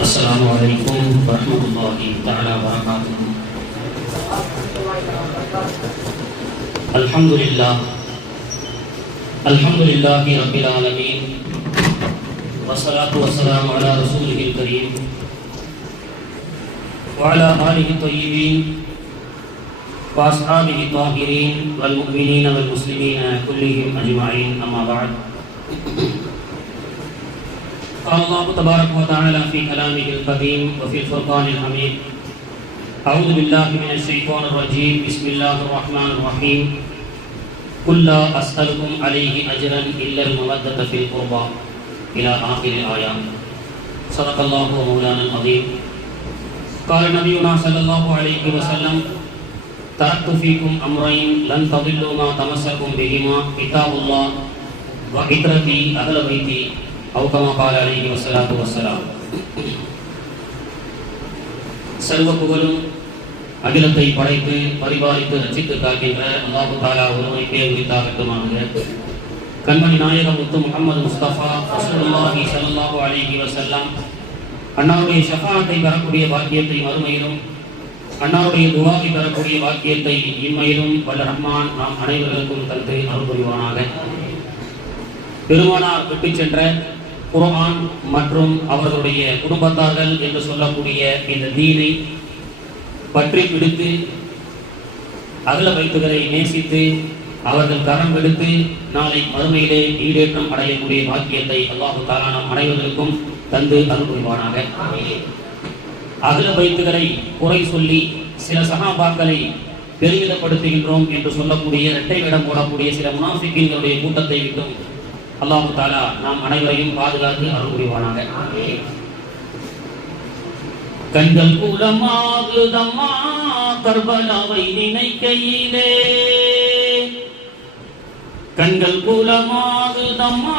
السلام عليكم ورحمة الله تعالى وبركاته. الحمد لله رب العالمين، والصلاة والسلام على رسوله الكريم وعلى آله الطيبين وأصحابه الطاهرين والمؤمنين والمسلمين كلهم أجمعين، أما بعد. قال الله تبارك وتعالى في كلامه القديم وفي الفرقان الحميد: أعوذ بالله من الشيطان الرجيم، بسم الله الرحمن الرحيم. قل لا أسألكم عليه أجرا إلا المودة في القربى إلى آخر الآية. صدق الله ومولانا العظيم. قال نبينا صلى الله عليه وسلم: تركت فيكم أمرين لن تضلوا ما تمسكتم بهما، كتاب الله وعترتي أهل بيتي، أو كما قال عليه الصلاة والسلام. சர்வ புகழும் அகிலத்தை படைத்து பரிபாலித்து ரசித்து காக்கின்ற அல்லாஹு தஆலா ஒருவனுக்கே உரித்தாகட்டுமாக. கண்மணி நாயகம் முத்து முஹம்மது முஸ்தபா ரசூலுல்லாஹி ஸல்லல்லாஹு அலைஹி வஸல்லம் அன்னாருடைய ஷஃபாஅத்தை பெறக்கூடிய பாக்கியத்தை மறுமையிலும், அன்னாருடைய துஆவை பெறக்கூடிய பாக்கியத்தை இம்மையிலும் வல்ல ரஹ்மான் நாம் அனைவருக்கும் தந்து அருள் புரிவானாக. பெருமானார் விட்டுச் சென்ற குர்ஆன் மற்றும் அவர்களுடைய குடும்பத்தார்கள் என்று சொல்லக்கூடிய இந்த தீனை பற்றி பிடித்து அகல வைத்துகளை நேசித்து அவர்கள் கரம் எடுத்து நாளை மறுமையிலே ஈடேற்றம் அடையக்கூடிய பாக்கியத்தை அல்லாஹு தஆலா நம் அனைவருக்கும் தந்து அருள் புரிவானாக. அகல வைத்துகளை குறை சொல்லி சில சஹாபாக்களை பெருமிதப்படுத்துகின்றோம் என்று சொல்லக்கூடிய இரட்டை வேடம் போடக்கூடிய சில முனாஃபிக்கீன்களுடைய கூட்டத்தை விட்டும் அல்லாஹு தஆலா நாம் அனைவரையும் பாதுகாத்து அருள் புரிவானாக. கண்கள் கூலமாகுதம்மா கர்பலாவை நினைக்கையிலே, கண்கள் கூலமாகுதம்மா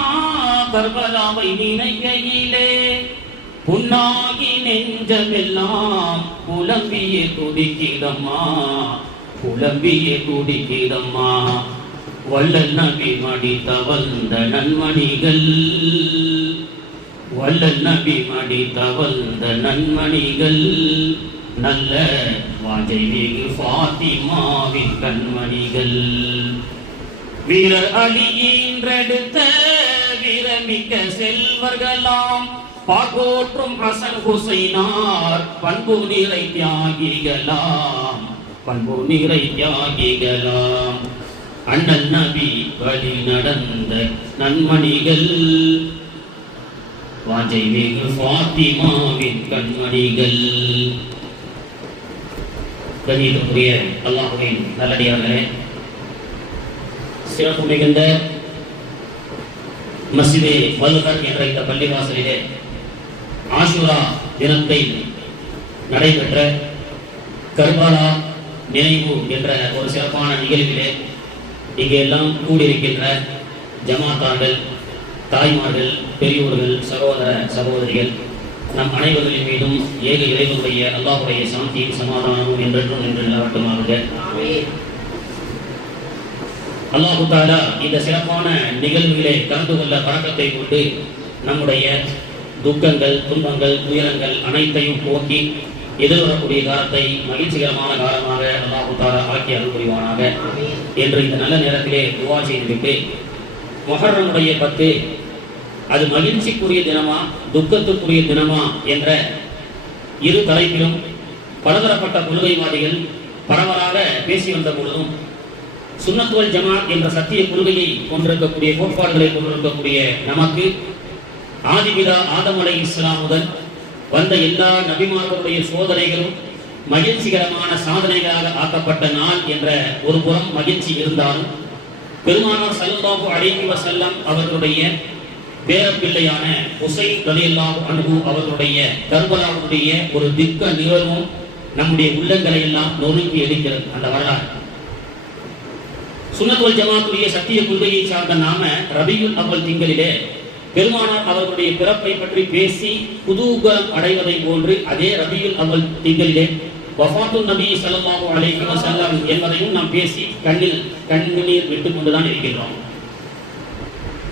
கர்பலாவை நினைக்கையிலே, புண்ணாகி நெஞ்சமெல்லாம் புலம்பியே துடிக்கிடம்மா, புலம்பியே துடிக்கிடம்மா. வள்ளல் நபி மடித்த வந்த நன்மணிகள், வள்ளல் நபி மடித்த வந்த நன்மணிகள், நல்ல வாஜை மிகு ஃபாத்திமாவின் கண்மணிகள். வீரர் அலியின்றெடுத்த வீரமிக்க செல்வர்களாம் பாகோற்றும் ஹசன் ஹுசைனார், பண்பு நிறை தியாகிகளாம், பண்பு நிறை தியாகிகளாம். அண்ணல் நபி வழி நடந்த நன்மணிகள், வாஜை மிகு ஃபாத்திமாவின் கண்மணிகள். கண்ணியத்துக்குரிய அல்லாஹ்வின் நல்லடியார்களே, சிறப்பு மிகுந்த மஸ்ஜிதே வல்கர் என்ற இந்த பள்ளிவாசலிலே ஆஷுரா தினத்தை நடைபெற்ற கர்பலா நினைவு என்ற ஒரு சிறப்பான நிகழ்விலே இங்கே எல்லாம் கூடியிருக்கின்ற ஜமாத்தார்கள், தாய்மார்கள், பெரியோர்கள், சகோதர சகோதரிகள், நம் அனைவர்களின் மீதும் ஏக இறைவனுடைய அல்லாஹ்வுடைய சாந்தியும் சமாதானமும் என்றென்றும் என்று நிலவட்டுமாக. அல்லாஹு தஆலா இந்த சிறப்பான நிகழ்வுகளை கலந்து கொள்ள பழக்கத்தை கொண்டு நம்முடைய துக்கங்கள், துன்பங்கள், துயரங்கள் அனைத்தையும் போக்கி எதிர்வரக்கூடிய காலத்தை மகிழ்ச்சிகரமான காலமாக அல்லாஹு தஆலா ஆக்கி அருள் புரிவானாக என்று இந்த நல்ல நேரத்திலே துஆ செய்துவிட்டு, முஹர்ரமுடைய 10 அது மகிழ்ச்சிக்குரிய தினமா துக்கத்துக்குரிய தினமா என்ற இரு தலைப்பிலும் பலதரப்பட்ட கொள்கைவாதிகள் பரவலாக பேசி வந்த பொழுதும், சுன்னத் வல் ஜமாஅத் என்ற சத்திய கொள்கையை கொண்டிருக்கக்கூடிய கோட்பாடுகளை கொண்டிருக்கக்கூடிய நமக்கு ஆதிபிதா ஆதம் அலைஹிஸ்ஸலாம் முதல் வந்த எல்லா நபிமார்களுடைய சோதனைகளும் மகிழ்ச்சிகரமான சாதனைகளாக ஆக்கப்பட்ட நாள் என்ற ஒரு புறம் மகிழ்ச்சி இருந்தாலும், பெருமானார் ஸல்லல்லாஹு அலைஹி வஸல்லம் அவர்களுடைய பேரப்பிள்ளையான ஹுசைன் ரலியல்லாஹு அன்ஹு அவர்களுடைய கர்பலாவுடைய ஒரு திக்க நிகழ்வும் நம்முடைய உள்ளங்களை எல்லாம் நொறுக்கி எடுக்கிறது. அந்த வரலாறு சுன்னத் வல் ஜமாஅத்துடைய சத்திய கொள்கையை சார்ந்த நாம ரபியுல் அவ்வல் திங்களிலே பெருமானார் அவர்களுடைய பிறப்பை பற்றி பேசி குதூகலம் அடைவதை போன்று அதே ரபியுல் அவ்வல் திங்களிலே வஃபாத்துன் நபி ஸல்லல்லாஹு அலைஹி வஸல்லம் என்பதையும் நாம் பேசி கண்ணீர் விட்டுக் கொண்டுதான் இருக்கின்றோம்.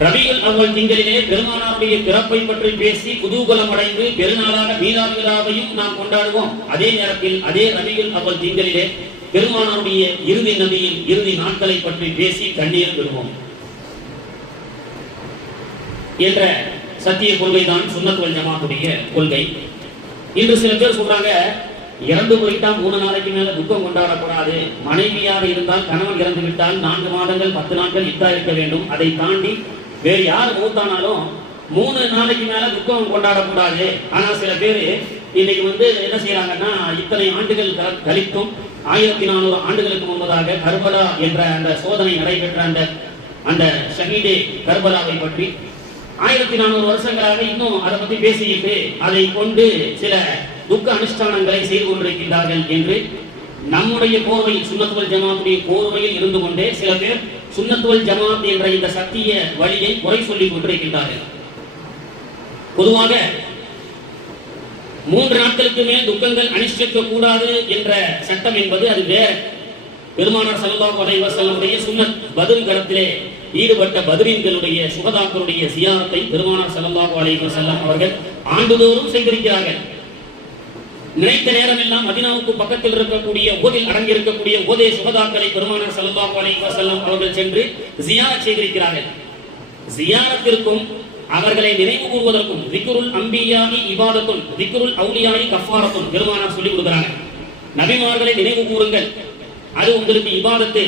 ரபியுல் அவ்வல் திங்களிலே பெருமானாருடைய பிறப்பை பற்றி பேசி குதூகலம் அடைந்து பெருநாளாக மீலாது விழாவையும் நாம் கொண்டாடுவோம். அதே நேரத்தில் அதே ரபியுல் அவ்வல் திங்களிலே பெருமானாருடைய இறுதி நபியின் இறுதி நாட்களை பற்றி பேசி கண்ணீர் விடுவோம் என்ற சத்திய கொள்கை தான் சுன்னத் வல் ஜமாத்துடைய கொள்கை. இன்று சில பேர் சொல்றாங்க, இறந்து போயிட்டா 3 நாளைக்கு மேல துக்கம் கொண்டாடக்கூடாது, மனைவியாக இருந்தால் கணவன் இறந்து விட்டால் 4 மாதங்கள் 10 நாட்கள் இத்தா இருக்க வேண்டும், அதை தாண்டி வேறு யார் மூத்தானாலும் 3 நாளைக்கு மேல துக்கம் கொண்டாடக்கூடாது. ஆனா சில பேரு இன்னைக்கு என்ன செய்யறாங்கன்னா, இத்தனை ஆண்டுகள் கழித்தும் 1400 ஆண்டுகளுக்கு முன்பதாக கர்பலா என்ற அந்த சோதனை நடைபெற்ற அந்த ஷஹீதே கர்பலாவை பற்றி 1400 வருஷங்களாக இன்னும் அதை பத்தி பேசிட்டு அதை கொண்டு சில துக்க அனுஷ்டானங்களை செய்து கொண்டிருக்கின்றார்கள் என்று நம்முடைய போர்வையில் சுன்னத் வல் ஜமாத்துடைய போர்வையில் இருந்து கொண்டே சில பேர் சுன்னத் வல் ஜமாத் என்ற இந்த சத்திய வழியை குறை சொல்லிக் கொண்டிருக்கின்றார்கள். பொதுவாக 3 நாட்களுக்கு மேல் துக்கங்கள் அனுஷ்டிக்க கூடாது என்ற சட்டம் என்பது அது வேற. பெருமானார் ஸல்லல்லாஹு அலைஹி வஸல்லமுடைய சுன்னத் பத்ர் களத்திலே ஈடுபட்ட பத்ரீன்களுடைய சுகதாக்களுடைய சியாரத்தை பெருமானார் ஸல்லல்லாஹு அலைஹி வஸல்லம் அவர்கள் ஆண்டுதோறும் செய்திருக்கிறார்கள். நினைத்த நேரம் எல்லாம் மதீனாவுக்கு பக்கத்தில் இருக்கக்கூடிய ஓதில் அடங்கி இருக்கக்கூடிய ஓதே சுகதாக்களை பெருமானார் ஸல்லல்லாஹு அலைஹி வஸல்லம் அவர்கள் சென்று ஜியாரத் செய்திருக்கிறார்கள். ஜியாரத்திற்கும் அவர்களை நினைவு கூறுவதற்கும் திக்ருல் அம்பியாஹி இபாதத்துன் திக்ருல் அவுலியாஹி கஃபாரத்துன் பெருமானார் சொல்லிக் கொடுக்கிறாங்க. நபிமார்களை நினைவு கூறுங்கள், அது உங்களுக்கு இபாதத்து.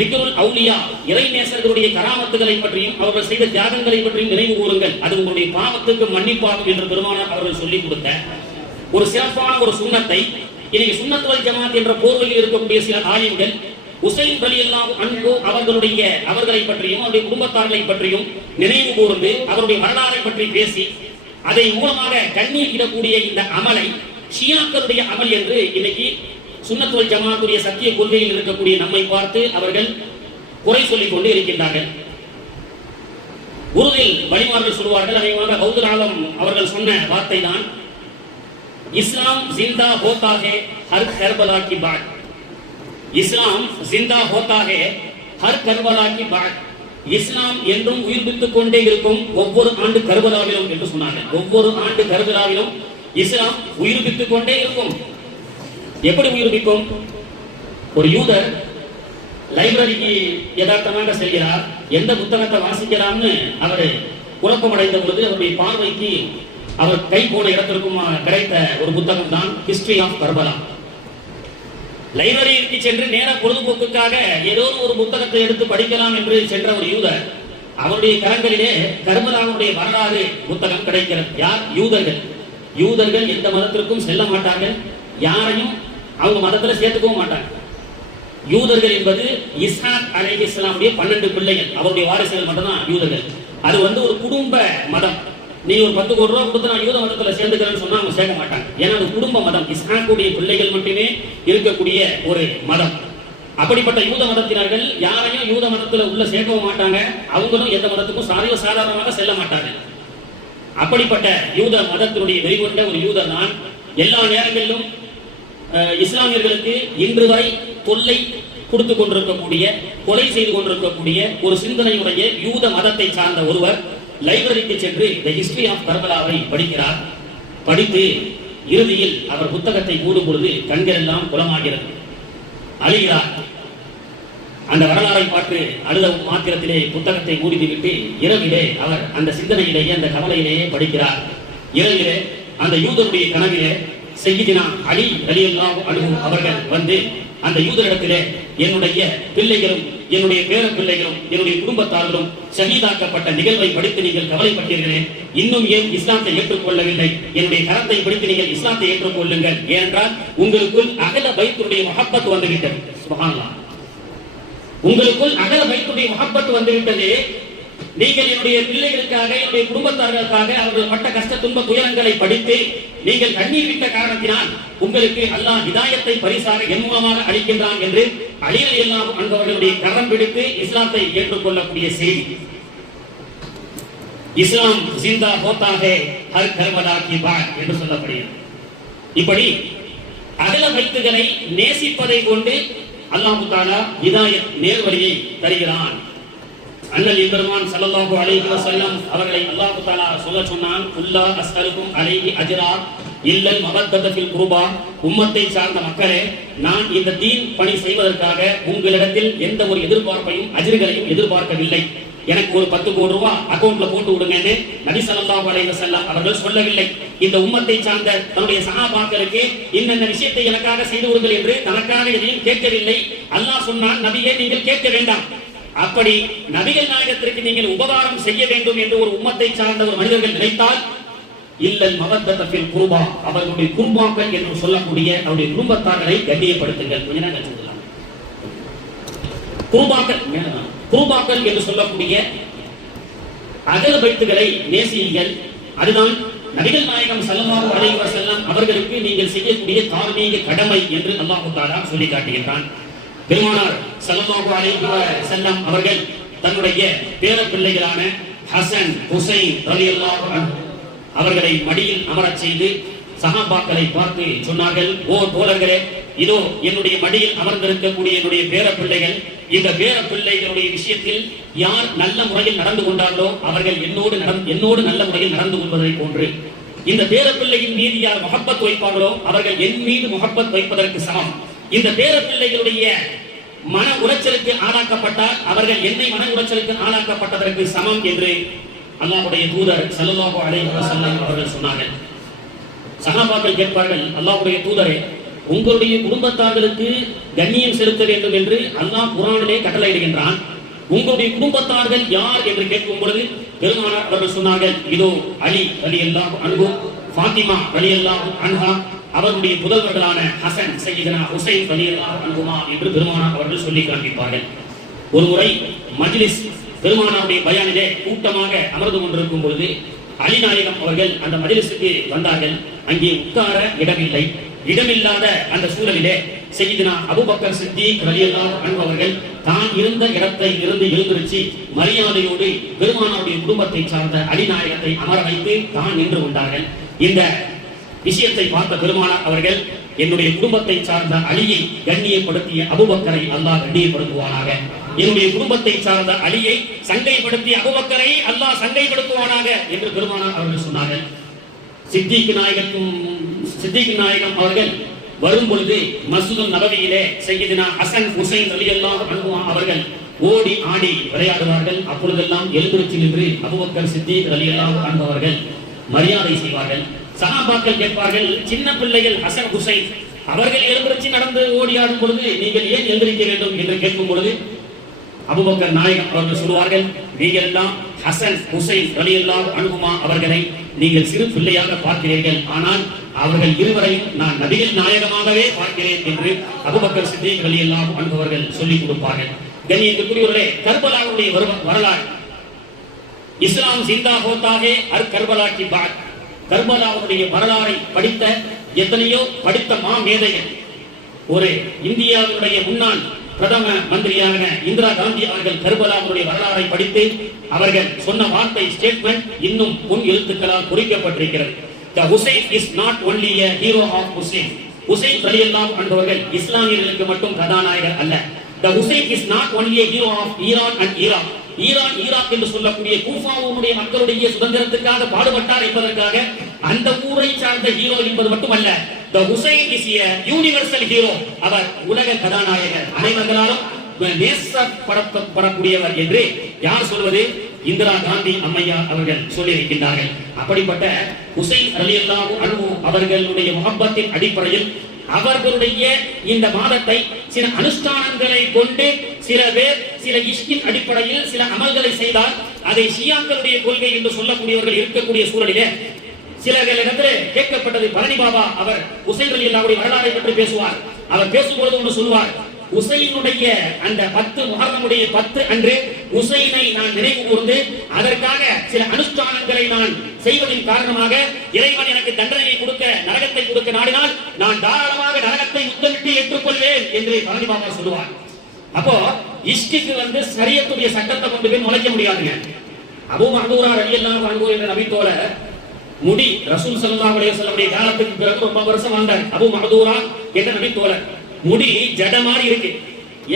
திக்ருல் அவுலியா இறைநேசர்களுடைய கராமத்துகளை பற்றியும் அவர்கள் செய்த தியாகங்களை பற்றியும் நினைவு கூறுங்கள், அது உங்களுடைய பாவத்துக்கு மன்னிப்பாகும் என்று பெருமானார் அவர்கள் சொல்லிக் கொடுத்த ஒரு சிறப்பான ஒரு சுன்னத்தை இன்னைக்கு சுன்னத் வல் ஜமாத் என்ற போர்வையில் இருக்கக்கூடிய சில ஆலிம்கள் உசைன் ரலியல்லாஹு அன்ஹு அவர்களை பற்றியும் அவருடைய குடும்பத்தார்களை பற்றியும் நினைவு கூர்ந்து அவருடைய வரலாறை பற்றி பேசி அதை மூலமாக கண்ணீர் இடக்கூடிய இந்த அமலை ஷியாக்களுடைய அமல் என்று இன்னைக்கு சுன்னத் வல் ஜமாத்துடைய சத்திய கொள்கையில் இருக்கக்கூடிய நம்மை பார்த்து அவர்கள் குறை சொல்லிக் கொண்டு இருக்கின்றார்கள். உருதில் வழிமார்கள் சொல்வார்கள், அதே பௌத்தர் ஆலம் அவர்கள் சொன்ன வார்த்தை தான், இஸ்லாம் ஜிந்தா ஹோத்தா ஹே ஹர் கர்பலா கி பாத். இஸ்லாம் ஜிந்தா ஹோத்தா ஹே ஹர் கர்பலா கி பாத். இஸ்லாம் என்றும் உயிர்ப்பித்துக் கொண்டே இருக்கும் ஒவ்வொரு ஆண்டு கர்பலாவிலும் என்று சொன்னார்கள். ஒவ்வொரு ஆண்டு கர்பலாவிலும் இஸ்லாம் உயிர்ப்பித்துக் கொண்டே இருக்கும். எப்படி உயிர்ப்பிக்கும்? ஒரு யூதர் லைப்ரரிக்கு யதார்த்தமாக செல்கிறார், எந்த புத்தகத்தை வாசிக்கலாம்னு அவர் குழப்பமடைந்த பொழுது அவருடைய பார்வைக்கு அவர் கை போன இடத்திற்கும் கிடைத்த ஒரு புத்தகம் தான் ஹிஸ்டரி ஆஃப் கர்பலா. லைப்ரரிக்கு சென்று நேர பொழுதுபோக்குக்காக ஏதோ ஒரு புத்தகத்தை எடுத்து படிக்கலாம் என்று சென்ற ஒரு யூதர், அவருடைய கரங்களிலே கர்பலாவுடைய வரலாறு புத்தகம் கிடைக்கிறது. யார்? யூதர்கள். யூதர்கள் எந்த மதத்திற்கும் செல்ல மாட்டார்கள், யாரையும் அவங்க மதத்துல சேர்த்துக்கவும் மாட்டாங்க. யூதர்கள் என்பது இஸ்ஹாக் அலைஹிஸ்ஸலாமுடைய 12 பிள்ளைகள், அவருடைய வாரிசுகள் மட்டும்தான் யூதர்கள். அது ஒரு குடும்ப மதம். நீ ஒரு 10 கோடி ரூபாய் கொடுத்து நான் யூத மதத்துல சேர்ந்துக்கிறேன்னு சொன்னா அவங்க சேர்க்க மாட்டாங்க. ஏன்னா அது குடும்ப மதம், இஸ்ஹாக்குடைய பிள்ளைகள் மட்டுமே இருக்கக்கூடிய ஒரு மதம். அப்படிப்பட்ட யூத மதத்தினர்கள் யாரையும் யூத மதத்துல உள்ள சேர்க்கவும் மாட்டாங்க, அவங்களும் எந்த மதத்துக்கும் சாதாரணமாக செல்ல மாட்டாங்க. அப்படிப்பட்ட யூத மதத்தினுடைய வெறிகொண்ட ஒரு யூதர் தான் எல்லா நேரங்களிலும் இஸ்லாமியர்களுக்கு இன்று வரை தொல்லை கொடுத்து கொண்டிருக்கக்கூடிய, கொலை செய்து கொண்டிருக்கக்கூடிய ஒரு சிந்தனையுடைய யூத மதத்தை சார்ந்த ஒருவர் லைப்ரரிக்கு சென்று தி ஹிஸ்டரி ஆஃப் கர்பலாவை படிக்கிறார். படித்து இறுதியில் அவர் புத்தகத்தை மூடும் பொழுது கண்கள் எல்லாம் குளமாகிறது, அழுகிறார். அந்த வரலாறை பார்த்து அழுத மாத்திரத்திலே புத்தகத்தை மூடிவிட்டு இரவிலே அவர் அந்த சிந்தனையிலேயே அந்த கவலையிலேயே படிக்கிறார். இரவிலே அந்த யூதருடைய கனவிலே சையீதுனா அலி ரலியல்லாஹு அன்ஹு அவர்கள் அந்த யூதரிடத்திலே, என்னுடைய பிள்ளைகளும் என்னுடைய பேர பிள்ளைகளும் என்னுடைய குடும்பத்தார்களும் ஷஹீதாக்கப்பட்ட நிகழ்வை படித்து நீங்கள் கவலைப்பட்டீர்களே, இன்னும் ஏன் இஸ்லாத்தை ஏற்றுக்கொள்ளவில்லை? என்னுடைய கரத்தை பிடித்து நீங்கள் இஸ்லாத்தை ஏற்றுக்கொள்ளுங்கள், ஏனென்றால் உங்களுக்குள் அகல பைத்துடைய மஹப்பத் வந்துவிட்டது. சுப்ஹானல்லாஹ், உங்களுக்குள் அகல பைத்துடைய மஹப்பத் வந்துவிட்டது. நீங்கள் என்னுடைய பிள்ளைகளுக்காக என்னுடைய குடும்பத்தார்களுக்காக அவர்கள் பட்ட கஷ்ட துன்ப துயரங்களை படித்து நீங்கள் கண்ணீர் விட்ட காரணத்தினால் உங்களுக்கு அல்லாஹ் ஹிதாயத்தை பரிசாக என் மூலமாக அளிக்கின்றான் என்று அலி ரலியல்லாஹு அன்ஹு அவர்களுடைய கரம் பிடித்து இஸ்லாத்தை ஏற்றுக்கொள்ளக்கூடிய செய்தி. இஸ்லாம் ஜிந்தா ஹோத்தா ஹே ஹர் கர்பலா கி பாத் என்று சொல்லப்படுகிறது. இப்படி அகல பைத்துகளை நேசிப்பதை கொண்டு அல்லாஹ் தஆலா ஹிதாயத் நேர்வழியை தருகிறான். அண்ணல் எம்பெருமான் ஸல்லல்லாஹு அலைஹி வஸல்லம் அவர்களை அல்லாஹ் தஆலா சொல்ல சொன்னான், குல்லா அஸ்அலுக்கும் அலைஹி அஜ்ரா இல்லல் மவத்தத ஃபில் குர்பா. உம்மத்தை சார்ந்த மக்களே, நான் இந்த தீன் பணி செய்வதற்காக உங்களிடத்தில் எந்த ஒரு எதிர்பார்ப்பையும் அஜ்ர்களையும் எதிர்பார்க்கவில்லை. எனக்கு ஒரு 10 கோடி ரூபாய் அக்கவுண்ட்ல போட்டு விடுங்கன்னு நபி ஸல்லல்லாஹு அலைஹி வஸல்லம் அவர்கள் சொல்லவில்லை. இந்த உம்மத்தை சார்ந்த தன்னுடைய சஹாபாக்களுக்கு இன்னென்ன விஷயத்தை எனக்காக செய்து விடுங்கள் என்று தனக்காக எதையும் கேட்கவில்லை. அல்லாஹ் சொன்னான், நபியே நீங்கள் கேட்க வேண்டாம். அப்படி நபிகள் நாயகத்திற்கு நீங்கள் உபகாரம் செய்ய வேண்டும் என்று ஒரு உம்மத்தை சார்ந்த ஒரு மனிதர்கள் நினைத்தால், இல்லல் மவத்தத ஃபில் குர்பா, அவர்களுடைய குர்பாக்கள் என்று சொல்லக்கூடிய அவருடைய குடும்பத்தார்களை கண்ணியப்படுத்துங்கள். கொஞ்ச நேரம் சொல்லலாம். குர்பாக்கள் என்று சொல்லக்கூடிய அகல் பைத்துகளை நேசியுங்கள். அதுதான் நபிகள் நாயகம் ஸல்லல்லாஹு அலைஹி வஸல்லம் அவர்களுக்கு நீங்கள் செய்யக்கூடிய தார்மீக கடமை என்று அல்லாஹ் தஆலா சொல்லி காட்டுகிறான். பெருமானார் ஸல்லல்லாஹு அலைஹி வஸல்லம் அவர்கள் தன்னுடைய பேர பிள்ளைகளான ஹசன், ஹுசைன் ரலியல்லாஹு அன்ஹு அவர்களை மடியில் அமரச் செய்து சஹாபாக்களை பார்த்து சொன்னார்கள், ஓ தோழர்களே, இதோ என்னுடைய மடியில் அமர்ந்திருக்கக்கூடிய என்னுடைய பேர பிள்ளைகள். இந்த பேர பிள்ளைகளுடைய விஷயத்தில் யார் நல்ல முறையில் நடந்து கொண்டார்களோ அவர்கள் என்னோடு நல்ல முறையில் நடந்து கொள்வதை போன்று, இந்த பேர பிள்ளையின் மீது யார் முஹப்பத் வைப்பார்களோ அவர்கள் என் மீது முஹப்பத் வைப்பதற்கு சமம். இந்த பேர பிள்ளைகளுடைய மன உளைச்சலுக்கு ஆளாக்கப்பட்டால் அவர்கள் என்னை மன உளைச்சலுக்கு ஆளாக்கப்பட்டதற்கு சமம் என்று அல்லாஹ்வுடைய தூதர் ஸல்லல்லாஹு அலைஹி வஸல்லம் அவர்கள் சொன்னார்கள். சஹாபாக்கள் கேட்பார்கள், அல்லாஹ்வுடைய தூதரே, உங்களுடைய குடும்பத்தார்களுக்கு கண்ணியம் செலுத்த வேண்டும் என்று அல்லாஹ் குர்ஆனிலே கட்டளையிடுகின்றான். உங்களுடைய குடும்பத்தார்கள் யார் என்று கேட்கும் பொழுது பெருமானார் அவர்கள் சொன்னார்கள், இதோ அலி ரலியல்லாஹு அன்ஹு, ஃபாத்திமா ரலியல்லாஹு அன்ஹா, அவருடைய புதல்வர்களான ஹசன், சையதுனா ஹுசைன் ரலியல்லாஹு அன்ஹுமா என்று பெருமானார் அவர்கள் சொல்லி காண்பிப்பார்கள். ஒருமுறை மஜ்லிஸ் பெருமானாருடைய பயானிலே கூட்டமாக அமர்ந்து கொண்டிருக்கும் பொழுது அலி நாயகம் அவர்கள் அந்த மஜ்லிஸுக்கு வந்தார்கள். அங்கே உட்கார இடமில்லை. இடமில்லாத அந்த சூழலிலே சையதுனா அபூபக்கர் சித்திக் ரலியல்லாஹு அன்ஹு அவர்கள் தான் இருந்த இடத்தை இருந்து எழுந்திருச்சு மரியாதையோடு பெருமானாருடைய குடும்பத்தை சார்ந்த அலி நாயகத்தை அமர வைத்து தான் நின்று கொண்டார்கள். இந்த விஷயத்தை பார்த்த பெருமானார் அவர்கள், என்னுடைய குடும்பத்தை சார்ந்த அலியை கண்ணியப்படுத்திய அபூபக்கரை அல்லாஹ் கண்ணியப்படுத்துவானாக, என்னுடைய குடும்பத்தை சார்ந்த அலியை சங்கைப்படுத்திய அபூபக்கரை அல்லாஹ் சங்கைப்படுத்துவானாக என்று பெருமானார் அவர்கள் சொன்னார்கள். சித்திக் நாயகம் அவர்கள் வரும் பொழுது மஸ்ஜிதுன் நபவியிலே சையதுனா ஹசன், ஹுசைன் ரலியல்லாஹு அன்ஹு அவர்கள் ஓடி ஆடி விளையாடுவார்கள். அப்பொழுதெல்லாம் எழுந்திருச்சு நின்று அபூபக்கர் சித்திக் ரலியல்லாஹு அன்ஹு அவர்கள் மரியாதை செய்வார்கள். சஹாபாக்கள் கேட்பார்கள், சின்ன பிள்ளைகள் ஹசன், ஹுசைன் அவர்கள் எழுந்திருச்சு நடந்து ஓடியாடும் பொழுது நீங்கள் ஏன் எழுந்திருக்க வேண்டும் என்று கேட்கும் பொழுது அபூபக்கர் நாயகம் அவர்கள் சொல்வார்கள், நீங்கள் எல்லாம் ஹசன், ஹுசைன் ரலியல்லாஹு அன்ஹுமா அவர்களை நீங்கள் சிறு பிள்ளையாக பார்க்கிறீர்கள், ஆனால் அவர்கள் இருவரையும் நான் நபிகள் நாயகமாகவே பார்க்கிறேன் என்று அபூபக்கர் சித்திக் ரலியல்லாஹு அன்ஹு அவர்கள் சொல்லிக் கொடுப்பார்கள். கண்ணியத்துக்குரியவர்களே, கர்பலாவுடைய வரலாறு, இஸ்லாம் ஜிந்தா ஹோத்தாகே அர் கர்பலா கி பாத், கர்பலாவுடைய வரலாறை படித்த எத்தனையோ படித்த மேதைகள், ஒரு இந்தியாவுடைய முன்னாள் பிரதம மந்திரியான இந்திரா காந்தி அவர்கள் கர்பலாவுடைய வரலாறை படித்து அவர்கள் சொன்ன வார்த்தை ஸ்டேட்மெண்ட் இன்னும் முன் எழுத்துக்களால் குறிக்கப்பட்டிருக்கிறது. The Hussein is not only a hero of Muslims. Hussain ரலியல்லாஹு அன்ஹு அவர்கள் இஸ்லாமியர்களுக்கு மட்டும் கதாநாயகர் அல்ல. The Hussein is not only a hero of Iran and Iraq. Iraq என்று சொல்லக்கூடிய கூஃபாவுடைய மக்களுடைய சுதந்திரத்துக்காக பாடுபட்டார் என்பதற்காக அந்த ஊரை சார்ந்த ஹீரோ என்பது மட்டுமல்ல, The Hussein is a universal hero. அவர் உலக கதாநாயகர், அனைவர்களாலும் நேசப்படக்கூடியவர் என்று யார் சொல்வது? இந்திரா காந்தி அம்மையார் அவர்கள் சொல்லியிருக்கின்றார்கள். அப்படிப்பட்ட ஹுசைன் ரலியல்லாஹு அன்ஹு அவர்களுடைய முஹப்பத்தின் அடிப்படையில் அவர்களுடைய இந்த மாதத்தை சில அனுஷ்டானங்களை கொண்டு சில பேர் சில இஷ்கின் அடிப்படையில் சில அமல்களை செய்தால் அதை ஷியாக்களுடைய கொள்கை என்று சொல்லக்கூடியவர்கள் இருக்கக்கூடிய சூழலிலே சிலர்களிடத்தில் கேட்கப்பட்டது. பழனி பாபா அவர் ஹுசைன் ரலியல்லாஹுடைய வரலாறை பற்றி பேசுவார். அவர் பேசும்பொழுது ஒன்று சொல்வார், ஹுசைனுடைய அந்த 10 முஹர்ரமுடைய 10 அன்று ஹுசைனை நான் நினைவு கூர்ந்து அதற்காக சில அனுஷ்டானங்களை நான் செய்வதன் காரணமாக இறைவன் எனக்கு தண்டனையை கொடுக்க, நரகத்தை கொடுக்க நாடினால் நான் தாராளமாக நரகத்தை முத்தமிட்டு ஏற்றுக்கொள்வேன் என்று பழனி பாபா சொல்லுவார். அப்போ இஷ்டிக்கு ஷரியத்துடைய சட்டத்தை கொண்டு போய் நுழைக்க முடியாதுங்க. அபூ மஹ்தூரா ரலியல்லாஹு அன்ஹு என்ற நபித்தோல முடி ரசூல் ஸல்லல்லாஹு அலைஹி வஸல்லம் காலத்துக்கு பிறகு ரொம்ப வருஷம் வாழ்ந்தார். அபூ மஹ்தூரா என்ற நபித்தோல முடி ஜட மாதிரி இருக்கு.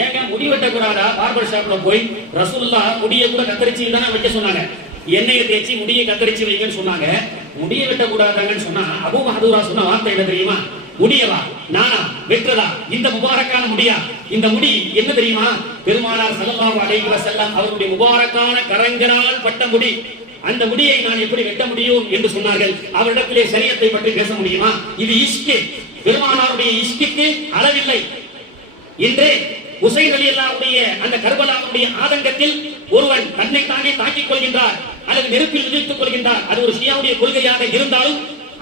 ஏங்க முடி வெட்டக்கூடாதா? பார்பர் ஷாப்ல போய் ரசூலுல்லாஹ் முடியை கூட கத்தரிச்சு தானே வைக்க சொன்னாங்க. எண்ணெயை தேய்ச்சி முடியை கத்தரிச்சு வைங்கன்னு சொன்னாங்க. முடியை வெட்டக்கூடாதாங்கன்னு சொன்னா அபூ மஹ்தூரா சொன்ன வார்த்தை என்ன தெரியுமா? முடியவா நானா வெற்றதா? இந்த முபாரக்கான முடியா? இந்த முடி என்ன தெரியுமா? பெருமானார் ஸல்லல்லாஹு அலைஹி வஸல்லம் அவருடைய முபாரக்கான கரங்களால் பட்ட முடி. அந்த முடியை நான் எப்படி வெட்ட முடியும் என்று சொன்னார்கள். அவரிடத்திலே ஷரியத்தை பற்றி பேச முடியுமா? இது இஷ்கு. பெருமானாருடைய இஷ்குக்கு அளவில்லை. இன்றே ஹுசைன் ரலியல்லாஹுடைய அந்த கர்பலாவுடைய ஆதங்கத்தில் ஒருவன் தன்னை தானே தாக்கிக் கொள்கின்றார் அல்லது நெருப்பில் விதித்துக் கொள்கின்றார். அது ஒரு ஷியாவுடைய கொள்கையாக இருந்தாலும்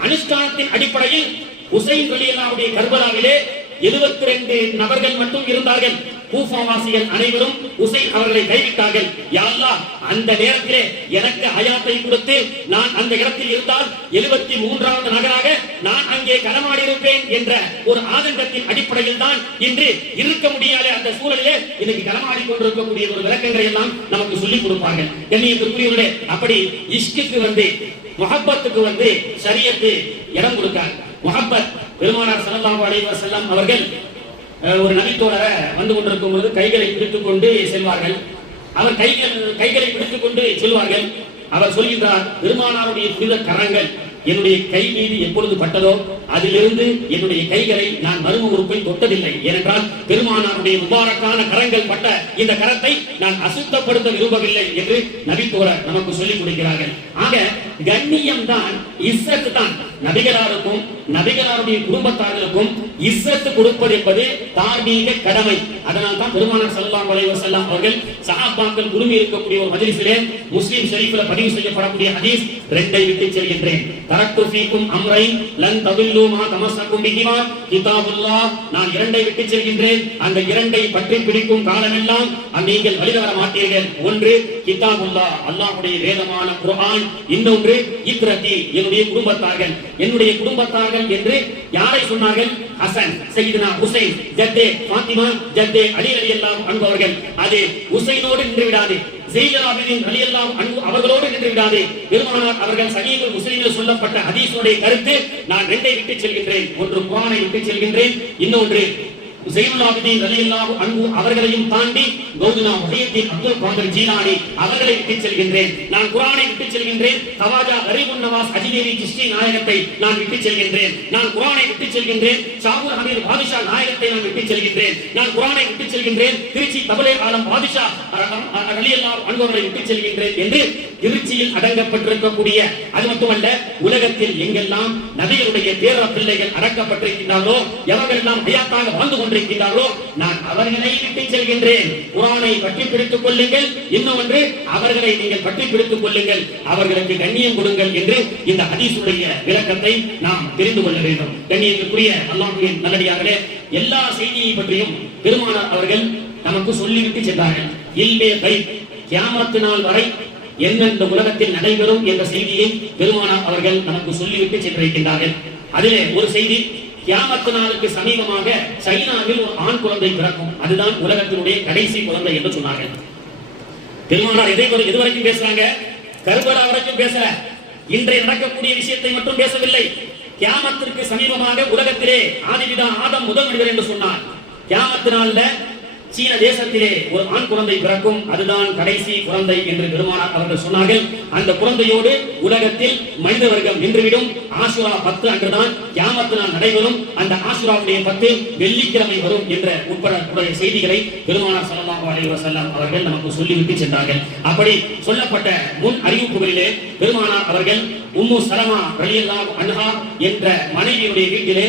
அனுஷ்டானத்தின் அடிப்படையில் ஹுசைன் ரலியல்லாஹுடைய கர்பலாவிலே 72 நபர்கள் மட்டும் இருந்தார்கள். கூஃபாவாசிகள் அனைவரும் ஹுசைன் அவர்களை கைவிட்டார்கள். யா அல்லாஹ், அந்த நேரத்திலே எனக்கு ஹயாத்தை கொடுத்து நான் அந்த இடத்தில் இருந்தால் 73வது நகராக நான் அங்கே களமாடி இருப்பேன் என்ற ஒரு ஆதங்கத்தின் அடிப்படையில் தான் இன்று இருக்க முடியாத அந்த சூழலிலே இன்னைக்கு களமாடி கொண்டிருக்கக்கூடிய ஒரு விளக்கங்களை எல்லாம் நமக்கு சொல்லிக் கொடுப்பார்கள். கண்ணியத்திற்குரியவர்களே, அப்படி இஷ்குக்கு முஹப்பத்துக்கு ஷரியத்து இடம் கொடுக்காங்க. முஹப்பத் பெருமானார் ஸல்லல்லாஹு அலைஹி வஸல்லம் அவர்கள் ஒரு நபித்தோழரை வந்து கொண்டிருக்கும் பொழுது கைகளை பிடித்துக் கொண்டு செல்வார்கள். அவர் கைகளை பிடித்துக் கொண்டு செல்வார்கள். அவர் சொல்கின்றார், பெருமானாருடைய புனித கரங்கள் என்னுடைய கை மீது எப்பொழுது பட்டதோ அதிலிருந்து என்னுடைய கைகளை நான் மர்ம உறுப்பை தொட்டதில்லை. ஏனென்றால் பெருமானாருடைய முபாரக்கான கரங்கள் பட்ட இந்த கரத்தை நான் அசுத்தப்படுத்த விரும்பவில்லை என்று நபித்தோழர் நமக்கு சொல்லிக் கொடுக்கிறார்கள். ஆக கண்ணியம் தான், இஸ்ஸத் தான். நபிகளாருக்கும் நபிகளாருடைய குடும்பத்தார்களுக்கும் இஸ்ஸத் கொடுப்பது என்பது தார்மீக கடமை. அதனால் தான் பெருமானார் ஸல்லல்லாஹு அலைஹி வஸல்லம் அவர்கள் சஹாபாக்கள் குழுமி இருக்கக்கூடிய ஒரு மஜ்லிஸிலே முஸ்லிம் ஷரீஃப்ல பதிவு செய்யப்படக்கூடிய ஹதீஸ், ரெண்டை விட்டு செல்கின்றேன். தரக்து ஃபீக்கும் அம்ரைன் லன் தவில்லு மா தமஸ்ஸகும் பிஹிமா கிதாபுல்லாஹ். நான் இரண்டை விட்டு செல்கின்றேன், அந்த இரண்டை பற்றி பிடிக்கும் காலமெல்லாம் நீங்கள் வழி தவற மாட்டீர்கள். ஒன்று கிதாபுல்லாஹ், அல்லாஹ்வுடைய வேதமான குர்ஆன். இன்னொன்று இக்ரதி, என்னுடைய குடும்பத்தார்கள். என்னுடைய குடும்பத்தார்கள் என்று யாரை சொன்னார்கள்? ஹசன், சையதுனா ஹுசைன், ஜத்தே ஃபாத்திமா, ஜத்தே அலி ரலியல்லாஹு அன்ஹு அவர்கள். அது ஹுசைனோடு நின்று விடாது, ஸைனுல் ஆபிதீன் ரலியல்லாஹு அன்ஹு அவர்களோடு நின்று விடாது. பெருமானார் அவர்கள் சஹீஹுல் முஸ்லிமில் சொல்லப்பட்ட ஹதீஸுடைய கருத்து, நான் ரெண்டை விட்டு செல்கின்றேன். ஒன்று குர்ஆனை விட்டு செல்கின்றேன், இன்னொன்று ஸைனுல் ஆபிதீன் ரலியல்லாஹு அன்ஹு அவர்களையும் தாண்டி கௌதுனா முஹியுத்தீன் அப்துல் காதிர் ஜீலானி அவர்களை விட்டு செல்கின்றேன். நான் குர்ஆனை விட்டு செல்கின்றேன். தவாஜா கரீபுன் நவாஸ் அஜ்மீரி சிஷ்டி நாயகத்தை நான் விட்டு செல்கின்றேன். நான் குர்ஆனை விட்டு செல்கின்றேன். ஷாபுல் ஹமீத் பாதுஷா நாயகத்தை நான் விட்டு செல்கின்றேன். நான் குர்ஆனை விட்டு செல்கின்றேன். திருச்சி தபலே ஆலம் பாதுஷா ரலியல்லாஹு அன்ஹு அவர்களை விட்டு செல்கின்றேன் என்று திருச்சியில் அடங்கப்பட்டிருக்கக்கூடிய, அது மட்டுமல்ல உலகத்தில் எங்கெல்லாம் நபிகளுடைய பேர பிள்ளைகள் அடக்கப்பட்டிருக்கின்றார்களோ, எவர்களெல்லாம் ஹயாத்தாக வாழ்ந்து கொண்டிருக்கிறார்களோ, நான் அவர்களை விட்டு செல்கின்றேன். குர்ஆனை பற்றி பிடித்துக் கொள்ளுங்கள், இன்னொன்று அவர்களை நீங்கள் பற்றி பிடித்துக் கொள்ளுங்கள், அவர்களுக்கு கண்ணியம் கொடுங்கள் என்று இந்த ஹதீஸுடைய விளக்கத்தை நாம் தெரிந்து கொள்ள வேண்டும். கண்ணியத்திற்குரிய அல்லாஹ்வின் நல்லடியார்களே, எல்லா செய்தியை பற்றியும் பெருமானார் அவர்கள் நமக்கு சொல்லிவிட்டு சென்றார்கள். இல்மே கைப், கியாமத் நாள் வரை என்னென்ன உலகத்தில் நடைபெறும் என்ற செய்தியை பெருமானார் அவர்கள் நமக்கு சொல்லிவிட்டு சென்றிருக்கின்றார்கள். அதிலே ஒரு செய்தி, கியாமத் நாளுக்கு சமீபமாக சைனாவில் ஒரு ஆண் குழந்தை பிறக்கும், அதுதான் உலகத்தினுடைய கடைசி குழந்தை என்று சொன்னார்கள். பெருமானார் எதுவரைக்கும் பேசுறாங்க? கர்பலா வரைக்கும் பேசல. இன்றைய நடக்கக்கூடிய விஷயத்தை மட்டும் பேசவில்லை. கியாமத்திற்கு சமீபமாக உலகத்திலே ஆதிபிதா ஆதம் முதல் மனிதர் என்று சொன்னார். கியாமத் நாள்ல சீன தேசத்திலே ஒரு ஆண் குழந்தை பிறக்கும், அதுதான் கடைசி குழந்தை என்று பெருமானார் அவர்கள் சொன்னார்கள். அந்த குழந்தையோடு உலகத்தில் மனித வர்க்கம் நின்றுவிடும். ஆஷுரா 10 அன்றுதான் கியாமத் நாள் நடைபெறும். அந்த ஆஷுராவுடைய 10 வெள்ளிக்கிழமை வரும் என்ற உட்பட செய்திகளை பெருமானார் ஸல்லல்லாஹு அலைஹி வஸல்லம் அவர்கள் நமக்கு சொல்லிவிட்டு சென்றார்கள். அப்படி சொல்லப்பட்ட முன் அறிவிப்புகளிலே பெருமானார் அவர்கள் உம்மு சலமா ரலியல்லாஹு அன்ஹா என்ற மனைவியுடைய வீட்டிலே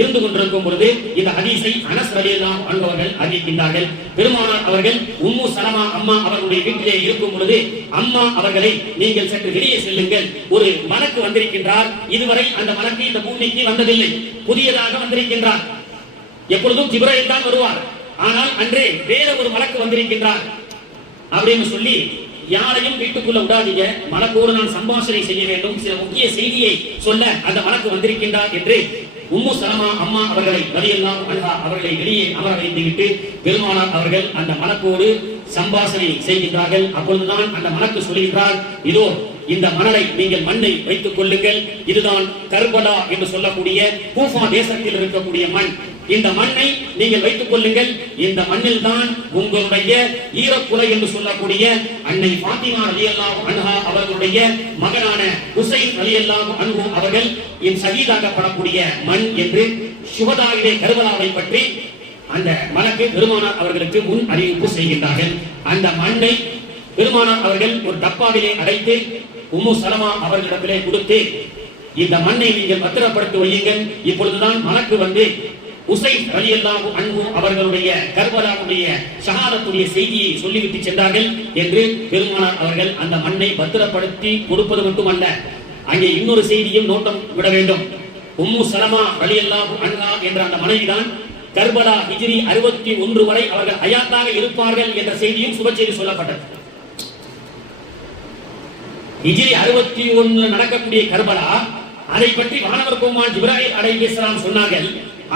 இருந்து கொண்டிருக்கும் பொழுது இந்த ஹதீஸை அனஸ் ரலியல்லாஹு அன்ஹு அவர்கள் அறிவிக்கின்றார்கள். பெருமானார் அவர்கள் உம்மு சலமா அம்மா அவர்களுடைய வீட்டிலே இருக்கும் பொழுது, அம்மா அவர்களை நீங்கள் சற்று வெளியே செல்லுங்கள், ஒரு மலக்கு வந்திருக்கின்றார், இதுவரை அந்த மலக்கு இந்த பூமிக்கு வந்ததில்லை, புதியதாக வந்திருக்கின்றார். எப்பொழுதும் ஜிப்ரீல் தான் வருவார், ஆனால் அன்றே வேற ஒரு மலக்கு வந்திருக்கின்றார் அப்படின்னு சொல்லி யாரையும் வீட்டுக்குள்ள விடாதீங்க, மலக்கோடு நான் சம்பாஷணை செய்ய வேண்டும், சில முக்கிய செய்தியை சொல்ல அந்த மலக்கு வந்திருக்கின்றார் என்று உம்மு சலமா அம்மா அவர்களை ரலியல்லாஹு அன்ஹா அவர்களை வெளியே அமர வைத்துவிட்டு பெருமானார் அவர்கள் அந்த மலக்கோடு சம்பாஷணை செய்கின்றார்கள். அப்பொழுதுதான் அந்த மலக்கு சொல்கின்றார், இதோ இந்த மணலை நீங்கள் மண்ணை வைத்துக் கொள்ளுங்கள், இதுதான் கர்பலா என்று சொல்லக்கூடிய கூஃபா தேசத்தில் இருக்கக்கூடிய மண். இந்த மண்ணை நீங்கள் வைத்துக் கொள்ளுங்கள். இந்த மண்ணில் தான் உங்களுடைய ஈரக்குறை என்று சொல்லக்கூடிய அன்னை ஃபாத்திமா ரலியல்லாஹு அன்ஹா அவர்களுடைய மகனான ஹுசைன் ரலியல்லாஹு அன்ஹு அவர்கள் ஷஹீதாக்கப்படக்கூடிய மண் என்று சுஹதாவிலே கர்பலாவை பற்றி அந்த மலக்கு பெருமானார் அவர்களுக்கு முன் அறிவிப்பு செய்கின்றார்கள். அந்த மண்ணை பெருமானார் அவர்கள் ஒரு டப்பாவிலே அடைத்து உம்மு சலமா அவர்களிடத்திலே கொடுத்து, இந்த மண்ணை நீங்கள் பத்திரப்படுத்தி வையுங்கள், இப்பொழுதுதான் மலக்கு வந்து ஹுசைன் ரலியல்லாஹு அன்ஹு அவர்களுடைய கர்பலாவுடைய ஷஹாதத்துடைய செய்தியை சொல்லிவிட்டு சென்றார்கள் என்று பெருமானார் அவர்கள் அந்த மண்ணை பத்திரப்படுத்தி கொடுப்பது மட்டுமல்ல, அங்கே இன்னொரு செய்தியும் நோட்டம் விட வேண்டும். உம்மு சலமா ரலியல்லாஹு அன்ஹா என்ற அந்த மனைவிதான் கர்பலா ஹிஜ்ரி 61 வரை அவர்கள் ஹயாத்தாக இருப்பார்கள் என்ற செய்தியும் சுப செய்தி சொல்லப்பட்டது. ஹிஜ்ரி 61 நடக்கக்கூடிய கர்பலா, அதை பற்றி வானவர் கோமான் ஜிப்ராயில் அலைஹிஸ்ஸலாம் சொன்னார்கள்.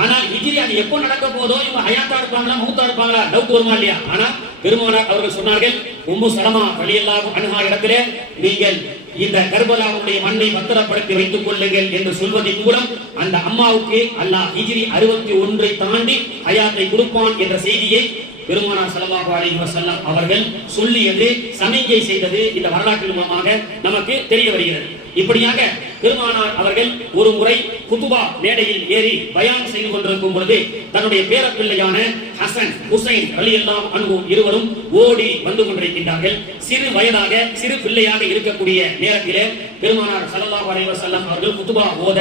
ஆனால் ஹிஜ்ரி அது எப்போ நடக்க போதோ, இவங்க ஹயாத்தா இருப்பாங்களா மௌத்தா இருப்பாங்களா டவுட் வருமா இல்லையா? ஆனா பெருமானார் அவர்கள் சொன்னார்கள், உம்மு சலமா ரலியல்லாஹு அன்ஹா இடத்திலே நீங்கள் இந்த கர்பலாவுடைய மண்ணை பத்திரப்படுத்தி வைத்துக் கொள்ளுங்கள் என்று சொல்வதன் மூலம் அந்த அம்மாவுக்கு அல்லாஹ் ஹிஜ்ரி 61 தாண்டி ஹயாத்தை கொடுப்பான் என்ற செய்தியை பெருமானார் ஸல்லல்லாஹு அலைஹி வஸல்லம் அவர்கள் சொல்லியது, சமிக்கை செய்தது இந்த வரலாற்றின் மூலமாக நமக்கு தெரிய வருகிறது. இப்படியாக பெருமானார் அவர்கள் ஒரு முறை குதுபா மேடையில் ஏறி பயான் செய்து கொண்டிருக்கும் பொழுது தன்னுடைய பேரப்பிள்ளையான ஹசன் ஹுசைன் ரலியல்லாஹு அன்ஹு இருவரும் ஓடி வந்து கொண்டிருக்கின்றார்கள். சிறு வயதாக சிறு பிள்ளையாக இருக்கக்கூடிய நேரத்திலே பெருமானார் ஸல்லல்லாஹு அலைஹி வஸல்லம் அவர்கள் குதுபா ஓத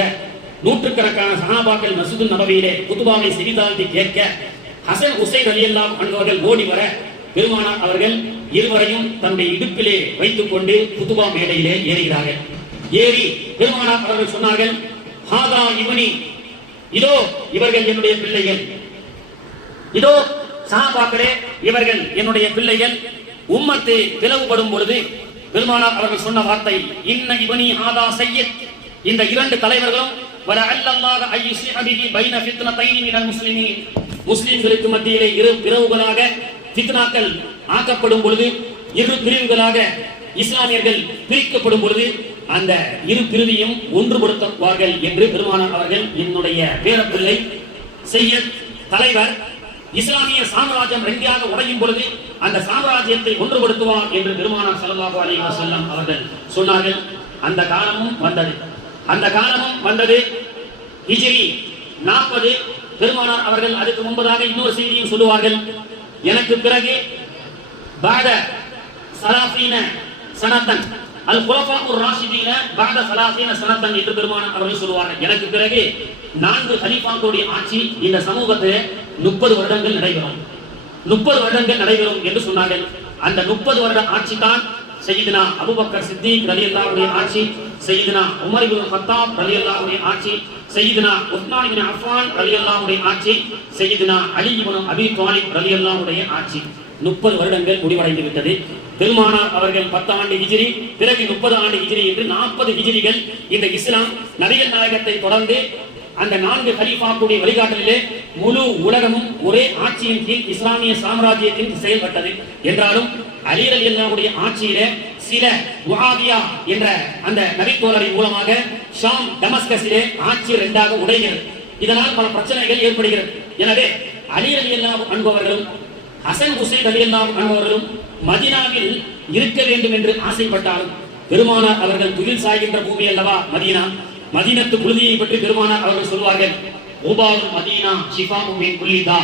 நூற்றுக்கணக்கான சஹாபாக்கள் மஸ்ஜிதுன் நபவியிலே குதுபாவை செவிதாழ்த்தி கேட்க ஹசன் ஹுசைன் ரலியல்லாஹு அன்ஹு அவர்கள் ஓடி வர பெருமானார் அவர்கள் இருவரையும் தன்னுடைய இடுப்பிலே வைத்துக் கொண்டு குதுபா மேடையிலே ஏறுகிறார்கள். ஏறி பெருமானார் அவர்கள் சொன்னார்கள், ஹாதா இப்னி, இதோ இவர்கள் என்னுடைய பிள்ளைகள், இதோ சஹாபாக்களே இவர்கள் என்னுடைய பிள்ளைகள். உம்மத்து பிளவுபடும் பொழுது பெருமானார் அவர்கள் சொன்ன வார்த்தை, இன்ன இப்னி ஹாதா சய்யித், இந்த இரண்டு தலைவர்களும் வல அல்லாஹ் ஐயுஸ்லிஹ பிஹி பைன ஃபித்னதைனி மினல் முஸ்லிமீன், முஸ்லிம்களுக்கு மத்தியிலே இரு பிளவுகளாக ஃபித்னாக்கள் ஆக்கப்படும் பொழுது, இரு பிரிவுகளாக இஸ்லாமியர்கள் பிரிக்கப்படும் பொழுது அந்த இரு பிரிவையும் ஒன்றுபடுத்துவார்கள் என்று பெருமானார் அவர்கள் என்னுடைய பேரப்பிள்ளை சையத் தலைவர் இஸ்லாமிய சாம்ராஜ்யம் ரெண்டாக உடையும் பொழுது அந்த சாம்ராஜ்யத்தை ஒன்றுபடுத்துவார் என்று பெருமானார் ஸல்லல்லாஹு அலைஹி வஸல்லம் அவர்கள் சொன்னார்கள். அந்த காலமும் வந்தது. அந்த காலமும் வந்தது. ஹிஜ்ரி 40 பெருமானார் அவர்கள் அதுக்கு முன்பதாக இன்னொரு செய்தியும் சொல்லுவார்கள், எனக்கு பிறகு பாத சலாசீன சனத்தன் அல் குலஃபாஉர் ராஷிதீன பாத சலாசீன சனத்தன் என்று பெருமானார் அவர்கள் சொல்லுவார்கள். எனக்கு பிறகு 4 கலீஃபாக்களுடைய ஆட்சி இந்த சமூகத்திலே 30 வருடங்கள் நடைபெறும், 30 வருடங்கள் நடைபெறும் என்று சொன்னார்கள். அந்த 30 வருட ஆட்சி தான் சையதுனா அபூபக்கர் சித்திக் ரலியல்லாஹுடைய ஆட்சி, சையதுனா உமர் இப்னு கத்தாப் ரலியல்லாஹுடைய ஆட்சி, சையதுனா உஸ்மான் இப்னு அஃபான் ரலியல்லாஹுடைய ஆட்சி, சையதுனா அலி இப்னு அபீ தாலிப் ரலியல்லாஹுடைய ஆட்சி. 30 வருடங்கள் முடிவடைந்து விட்டது. பெருமானார் அவர்கள் 10 ஆண்டு ஹிஜ்ரி, பிறகு 30 ஆண்டு ஹிஜ்ரி என்று 40 ஹிஜ்ரிகள் இந்த இஸ்லாம் நபிகள் நாயகத்தை தொடர்ந்து அந்த 4 கலீஃபாக்களுடைய வழிகாட்டலிலே முழு உலகமும் ஒரே ஆட்சியின் கீழ் இஸ்லாமிய சாம்ராஜ்யத்தின் செயல்பட்டது. என்றாலும் அலி ரலியல்லாஹுடைய ஆட்சியிலே சில முஆவியா என்ற அந்த நபித்தோழரின் மூலமாக ஷாம் டமஸ்கஸிலே ஆட்சி ரெண்டாக உடைகிறது. இதனால் பல பிரச்சனைகள் ஏற்படுகிறது. எனவே அலி ரலியல்லாஹு அன்ஹு அவர்களும் ஹசன் ஹுசைன் ரலியல்லாஹு அன்ஹு அவர்களும் மதீனாவில் இருக்க வேண்டும் என்று ஆசைப்பட்டாலும் பெருமானார் அவர்கள் துயில் சாய்கின்ற பூமி அல்லவா மதீனா. மதீனத்து புழுதியை பற்றி பெருமானார் அவர்கள் சொல்வார்கள், உபால் மதீனா ஷிஃபாஉ மின் குல்லி தா,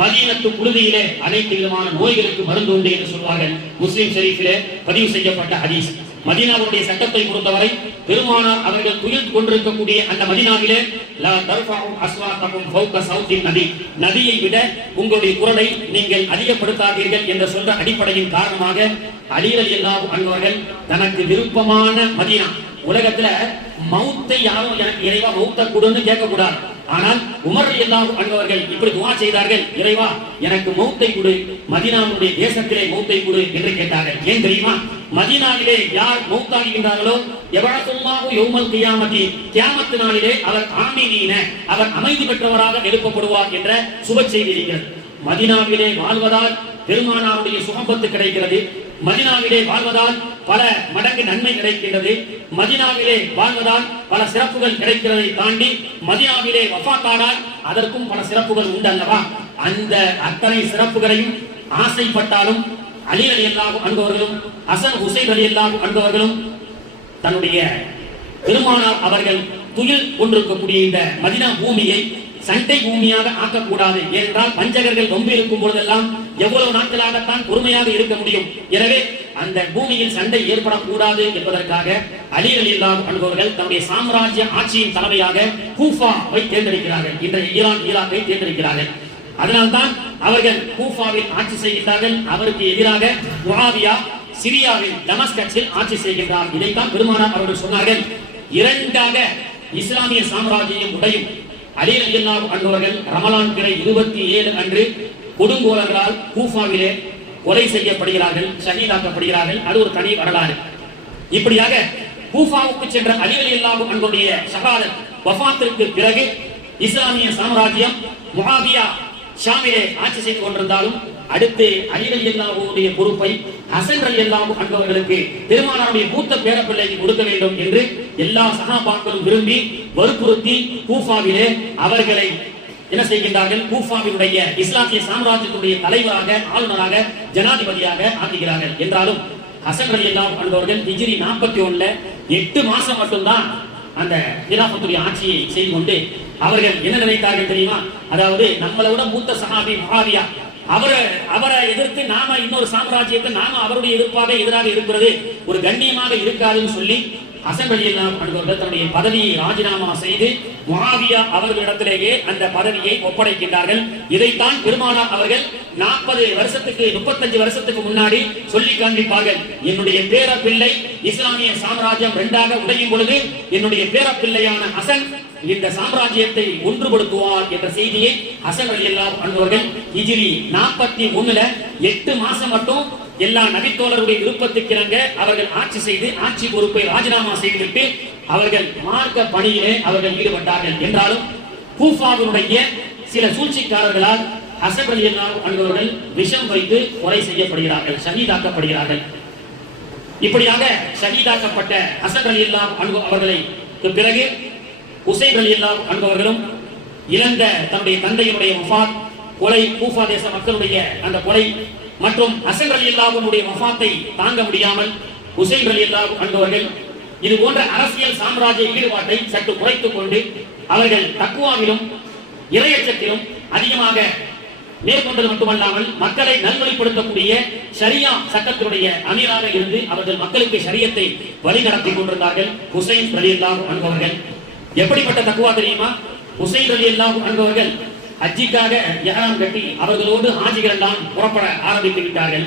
மதீனத்து புழுதியிலே அனைத்து விதமான நோய்களுக்கு மருந்து உண்டு என்று சொல்வார்கள். முஸ்லிம் ஷரீஃபிலே பதிவு செய்யப்பட்ட ஹதீஸ். மதீனாவுடைய சட்டத்தை பொறுத்தவரை பெருமானார் அவர்கள் துயில் கொண்டிருக்கக்கூடிய அந்த மதீனாவிலே லா தர்ஃபஉ அஸ்வாத்தகும் ஃபௌக சௌத்தின் நபி, நபியை விட உங்களுடைய குரலை நீங்கள் அதிகப்படுத்தாதீர்கள் என்ற சொல்ற அடிப்படையின் காரணமாக அலி ரலியல்லாஹு அன்ஹு அவர்கள் தனக்கு விருப்பமான மதீனா, உலகத்துல மௌத்தை யாரும் எனக்கு இறைவா மௌத்தை கொடுன்னு கேட்க கூடாது. ஆனால் உமர் ரலியல்லாஹு அன்ஹு அவர்கள் இப்படி துஆ செய்தார்கள், இறைவா எனக்கு மௌத்தை கொடு, மதீனாவுடைய தேசத்திலே மௌத்தை கொடு என்று கேட்டார்கள். ஏன் தெரியுமா? மதீனாவிலே யார் மௌத்தாகின்றார்களோ யபஅத்துல்லாஹு யௌமல் கியாமத்தி, கியாமத் நாளிலே அவர் ஆமீனீன, அவர் அமைதி பெற்றவராக எழுப்பப்படுவார் என்ற சுப செய்தி இருக்கிறது. மதீனாவிலே வாழ்வதால் பெருமானாருடைய சுகபத்து கிடைக்கிறது. மதீனாவிலே வாழ்வதால் பல மடங்கு நன்மை கிடைக்கின்றது. மதீனாவிலே வாழ்வதால் பல சிறப்புகள் கிடைக்கிறதை தாண்டி மதீனாவிலே வஃபாத்தானால் அதற்கும் பல சிறப்புகள் உண்டு அல்லவா? அந்த அத்தனை சிறப்புகளையும் ஆசைப்பட்டாலும் அலி ரலியல்லாஹு அன்ஹு அவர்களும் ஹசன் ஹுசைன் ரலியல்லாஹு அன்ஹு அவர்களும் தன்னுடைய பெருமானார் அவர்கள் துயில் கொண்டிருக்கக்கூடிய இந்த மதீனா பூமியை சண்டை பூமியாக ஆக்கக்கூடாது. ஏனென்றால் வஞ்சகர்கள் ரொம்ப இருக்கும் பொழுதெல்லாம் எவ்வளவு நாட்களாகத்தான் பொறுமையாக இருக்க முடியும். எனவே அந்த பூமியில் சண்டை ஏற்படக்கூடாது என்பதற்காக அலி ரலியல்லாஹு அன்ஹு அவர்கள் தன்னுடைய சாம்ராஜ்ய ஆட்சியின் தலைமையாக கூஃபாவை தேர்ந்தெடுக்கிறார்கள். இன்றைய ஈராக்கை தேர்ந்தெடுக்கிறார்கள். அதனால்தான் அவர்கள் கூஃபாவில் ஆட்சி செய்கிறார்கள். அவருக்கு எதிராக முஆவியா சிரியாவில் தமஸ்கஸில் ஆட்சி செய்கின்றார். இதைத்தான் பெருமானார் அவர்கள் சொன்னார்கள், இரண்டாக இஸ்லாமிய சாம்ராஜ்யம் உடையும். அலி ரலியல்லாஹு அன்ஹு அவர்கள் ரமலான் பிறை 27 அன்று கொடுங்கோலர்களால் கூஃபாவிலே கொலை செய்யப்படுகிறார்கள், ஷஹீதாக்கப்படுகிறார்கள். அது ஒரு தனி வரலாறு. இப்படியாக கூஃபாவுக்கு சென்ற அலி ரலியல்லாஹு அன்ஹுடைய ஷஹாதத் வஃபாத்திற்கு பிறகு இஸ்லாமிய சாம்ராஜ்யம் முஆவியா ஷாமிலே ஆட்சி செய்து கொண்டிருந்தாலும் அடுத்து அலி ரலியல்லாஹுடைய பொறுப்பை ஹசன் ரலியல்லாஹு அன்ஹு அவர்களுக்கு பெருமானாருடைய மூத்த பேரப்பிள்ளைக்கு கொடுக்க வேண்டும் என்று எல்லா சஹாபாக்களும் விரும்பி வற்புறுத்தி கூஃபாவிலே அவர்களை என்ன செய்கின்றார்கள்? கூஃபாவினுடைய இஸ்லாமிய சாம்ராஜ்யத்துடைய தலைவராக, ஆளுநராக, ஜனாதிபதியாக ஆக்குகிறார்கள். என்றாலும் ஹசன் ரலியல்லாஹு அன்ஹு அவர்கள் ஹிஜ்ரி 41ல 8 மாசம் மட்டும்தான் அந்த கிலாஃபத்துடைய ஆட்சியை செய்து கொண்டு அவர்கள் என்ன நினைத்தார்கள் தெரியுமா? அதாவது நம்மளை விட மூத்த சஹாபி முஆவியா, அவரை எதிர்த்து நாம இன்னொரு சாம்ராஜ்யத்தை நாம அவருடைய எதிராக இருக்கிறது ஒரு கண்ணியமாக இருக்காதுன்னு சொல்லி ஹசன் ரலியல்லாஹு அன்ஹு அவர்கள் தன்னுடைய பதவியை ராஜினாமா செய்து முஆவியா அவர்களிடத்திலேயே அந்த பதவியை ஒப்படைக்கின்றார்கள். இதைத்தான் பெருமானார் அவர்கள் 35 வருஷத்துக்கு முன்னாடி சொல்லி காண்பிப்பார்கள். என்னுடைய பேரப்பிள்ளை இஸ்லாமிய சாம்ராஜ்யம் 2ஆக உடையும் பொழுது என்னுடைய பேரப்பிள்ளையான ஹசன் இந்த சாம்ராஜ்யத்தை ஒன்றுபடுத்துவார் என்ற செய்தியை ஹசன் ரலியல்லாஹு அன்ஹு அவர்கள் ஹிஜ்ரி 41ல 8 மாசம் மட்டும் எல்லா நபித்தோழருடைய விருப்பத்துக்கிறங்க அவர்கள் ஆட்சி செய்து ஆட்சி பொறுப்பை ராஜினாமா செய்துவிட்டு அவர்கள் மார்க்க பணியிலே அவர்கள் ஈடுபட்டார்கள். என்றாலும் கூஃபாவினுடைய சில சூழ்ச்சிக்காரர்களால் ஹசன் ரலியல்லாஹு அன்ஹு அவர்கள் விஷம் வைத்து கொலை செய்யப்படுகிறார்கள், ஷஹீதாக்கப்படுகிறார்கள். இப்படியாக ஷஹீதாக்கப்பட்ட ஹசன் ரலியல்லாஹு அன்ஹு அவர்களுக்கு பிறகு ஹுசைன் ரலியல்லாஹு அன்ஹு அவர்களும் இழந்த தன்னுடைய தந்தையினுடைய வஃபாத், கொலை, கூஃபா தேச மக்களுடைய அந்த கொலை மற்றும் ஹசன் ரலியல்லாஹு அன்ஹுடைய வஃபாத்தை தாங்க முடியாமல் ஹுசைன் ரலியல்லாஹு அன்ஹு அவர்கள் இது போன்ற அரசியல் சாம்ராஜ்ய ஈடுபாட்டை சற்று குறைத்துக் கொண்டு அவர்கள் தக்வாவிலும் இறையச்சத்திலும் அதிகமாக மேற்கொண்டது மட்டுமல்லாமல் மக்களை நல்வழிப்படுத்தக்கூடிய ஷரியா சட்டத்தினுடைய அமீராக இருந்து அவர்கள் மக்களுக்கு ஷரியத்தை வழிநடத்தி கொண்டிருந்தார்கள். ஹுசைன் ரலியல்லாஹு அன்ஹு அவர்கள் எப்படிப்பட்ட தக்வா தெரியுமா? ஹுசைன் ரலியல்லாஹு அன்ஹு அவர்கள் ஹஜ்ஜிக்காக இஹ்ராம் கட்டி அவர்களோடு ஹாஜிகள் எல்லாம் புறப்பட ஆரம்பித்து விட்டார்கள்.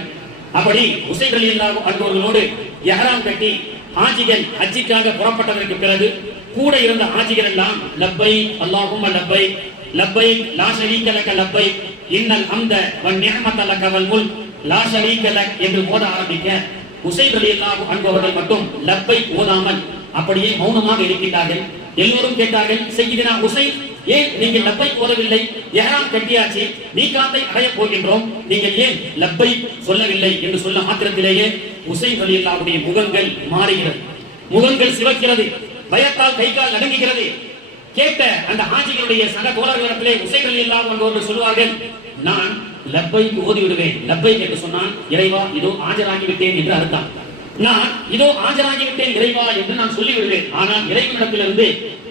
அப்படி ஹுசைன் ரலியல்லாஹு அன்ஹு அவர்களோடு இஹ்ராம் கட்டி ஹாஜிகள் ஹஜ்ஜிக்காக புறப்பட்டதற்கு பிறகு கூட இருந்த ஹாஜிகள் எல்லாம் லப்பைக் அல்லாஹும்ம லப்பைக் லப்பைக் லா ஷரீக லக லப்பைக் இன்னல் ஹம்த வன் நிஅமத லக வல் முல்க் லா ஷரீக லக் என்று ஓத ஆரம்பிக்க ஹுசைன் ரலியல்லாஹு அன்ஹு அவர்கள் மட்டும் லப்பைக் ஓதாமல் அப்படியே மௌனமாக இருக்கின்றார்கள். எல்லோரும் கேட்டார்கள், சையீதுனா ஹுசைன், ஏன் நீங்கள் லப்பைக் ஓதவில்லை? இஹ்ராம் கட்டியாச்சு, மீகாத்தை அடைய போகின்றோம், நீங்கள் ஏன் லப்பைக் சொல்லவில்லை என்று சொல்ல மாத்திரத்திலேயே ஹுசைன் ரலியல்லாஹுடைய முகங்கள் மாறுகிறது, முகங்கள் சிவக்கிறது, பயத்தால் கை கால் நடுங்குகிறது. கேட்ட அந்த ஹாஜிகளுடைய சக தோழர்களிடத்திலே ஹுசைன் ரலியல்லாஹு அன்ஹு அவர்கள் சொல்வார்கள், நான் லப்பைக் ஓதி விடுவேன். லப்பைக் என்று சொன்னான் இறைவா இதோ ஆஜராகி விட்டேன் என்று அர்த்தம். நான் இதோ ஆஜராகிவிட்டேன் இறைவா என்று நான் சொல்லிவிடுவேன். ஆனால் இறைவனிடத்திலிருந்து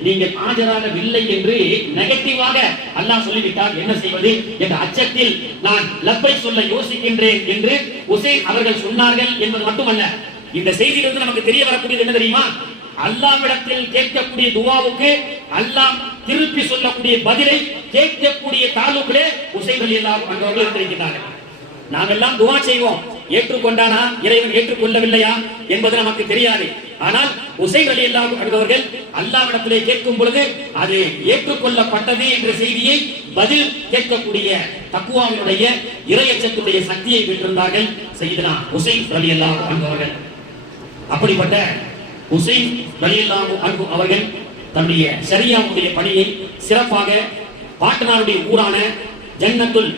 நீங்கள் ஆஜராகவில்லை என்று நெகட்டிவாக அல்லாஹ் சொல்லிவிட்டால் என்ன செய்வது என்ற அச்சத்தில் நான் லப்பை சொல்ல யோசிக்கின்றேன் என்று ஹுசைன் அவர்கள் சொன்னார்கள் என்பது மட்டுமல்ல, இந்த செய்தியிலிருந்து நமக்கு தெரிய வரக்கூடியது என்ன தெரியுமா? அல்லாஹ்விடத்தில் கேட்கக்கூடிய துஆவுக்கு அல்லாஹ் திருப்பி சொல்லக்கூடிய பதிலை கேட்கக்கூடிய தாலூக்கிலே ஹுசைன் ரலியல்லாஹு அன்ஹு அவர்கள் இருந்திருக்கிறார்கள். நாமெல்லாம் துஆ செய்வோம், ஏற்றுக்கொண்டானா இறைவன் ஏற்றுக்கொள்ளவில்லையா என்பது நமக்கு தெரியாது. ஆனால் ஹுசைன் ரலியல்லாஹு அன்ஹு அவர்கள் அல்லாஹ்விடத்திலே கேட்கும் பொழுது அது ஏற்றுக்கொள்ளப்பட்டது என்ற செய்தியை பதில் கேட்கக்கூடிய தக்வாவினுடைய இறையச்சத்துடைய சக்தியை பெற்றிருந்தார்கள் சையதுனா ஹுசைன் ரலியல்லாஹு அன்ஹு அவர்கள். அப்படிப்பட்ட ஹுசைன் ரலியல்லாஹு அன்ஹு அவர்கள் தன்னுடைய ஷரியாவுடைய பணியை சிறப்பாக பாட்டனாருடைய ஊரான ஜன்னத்துல்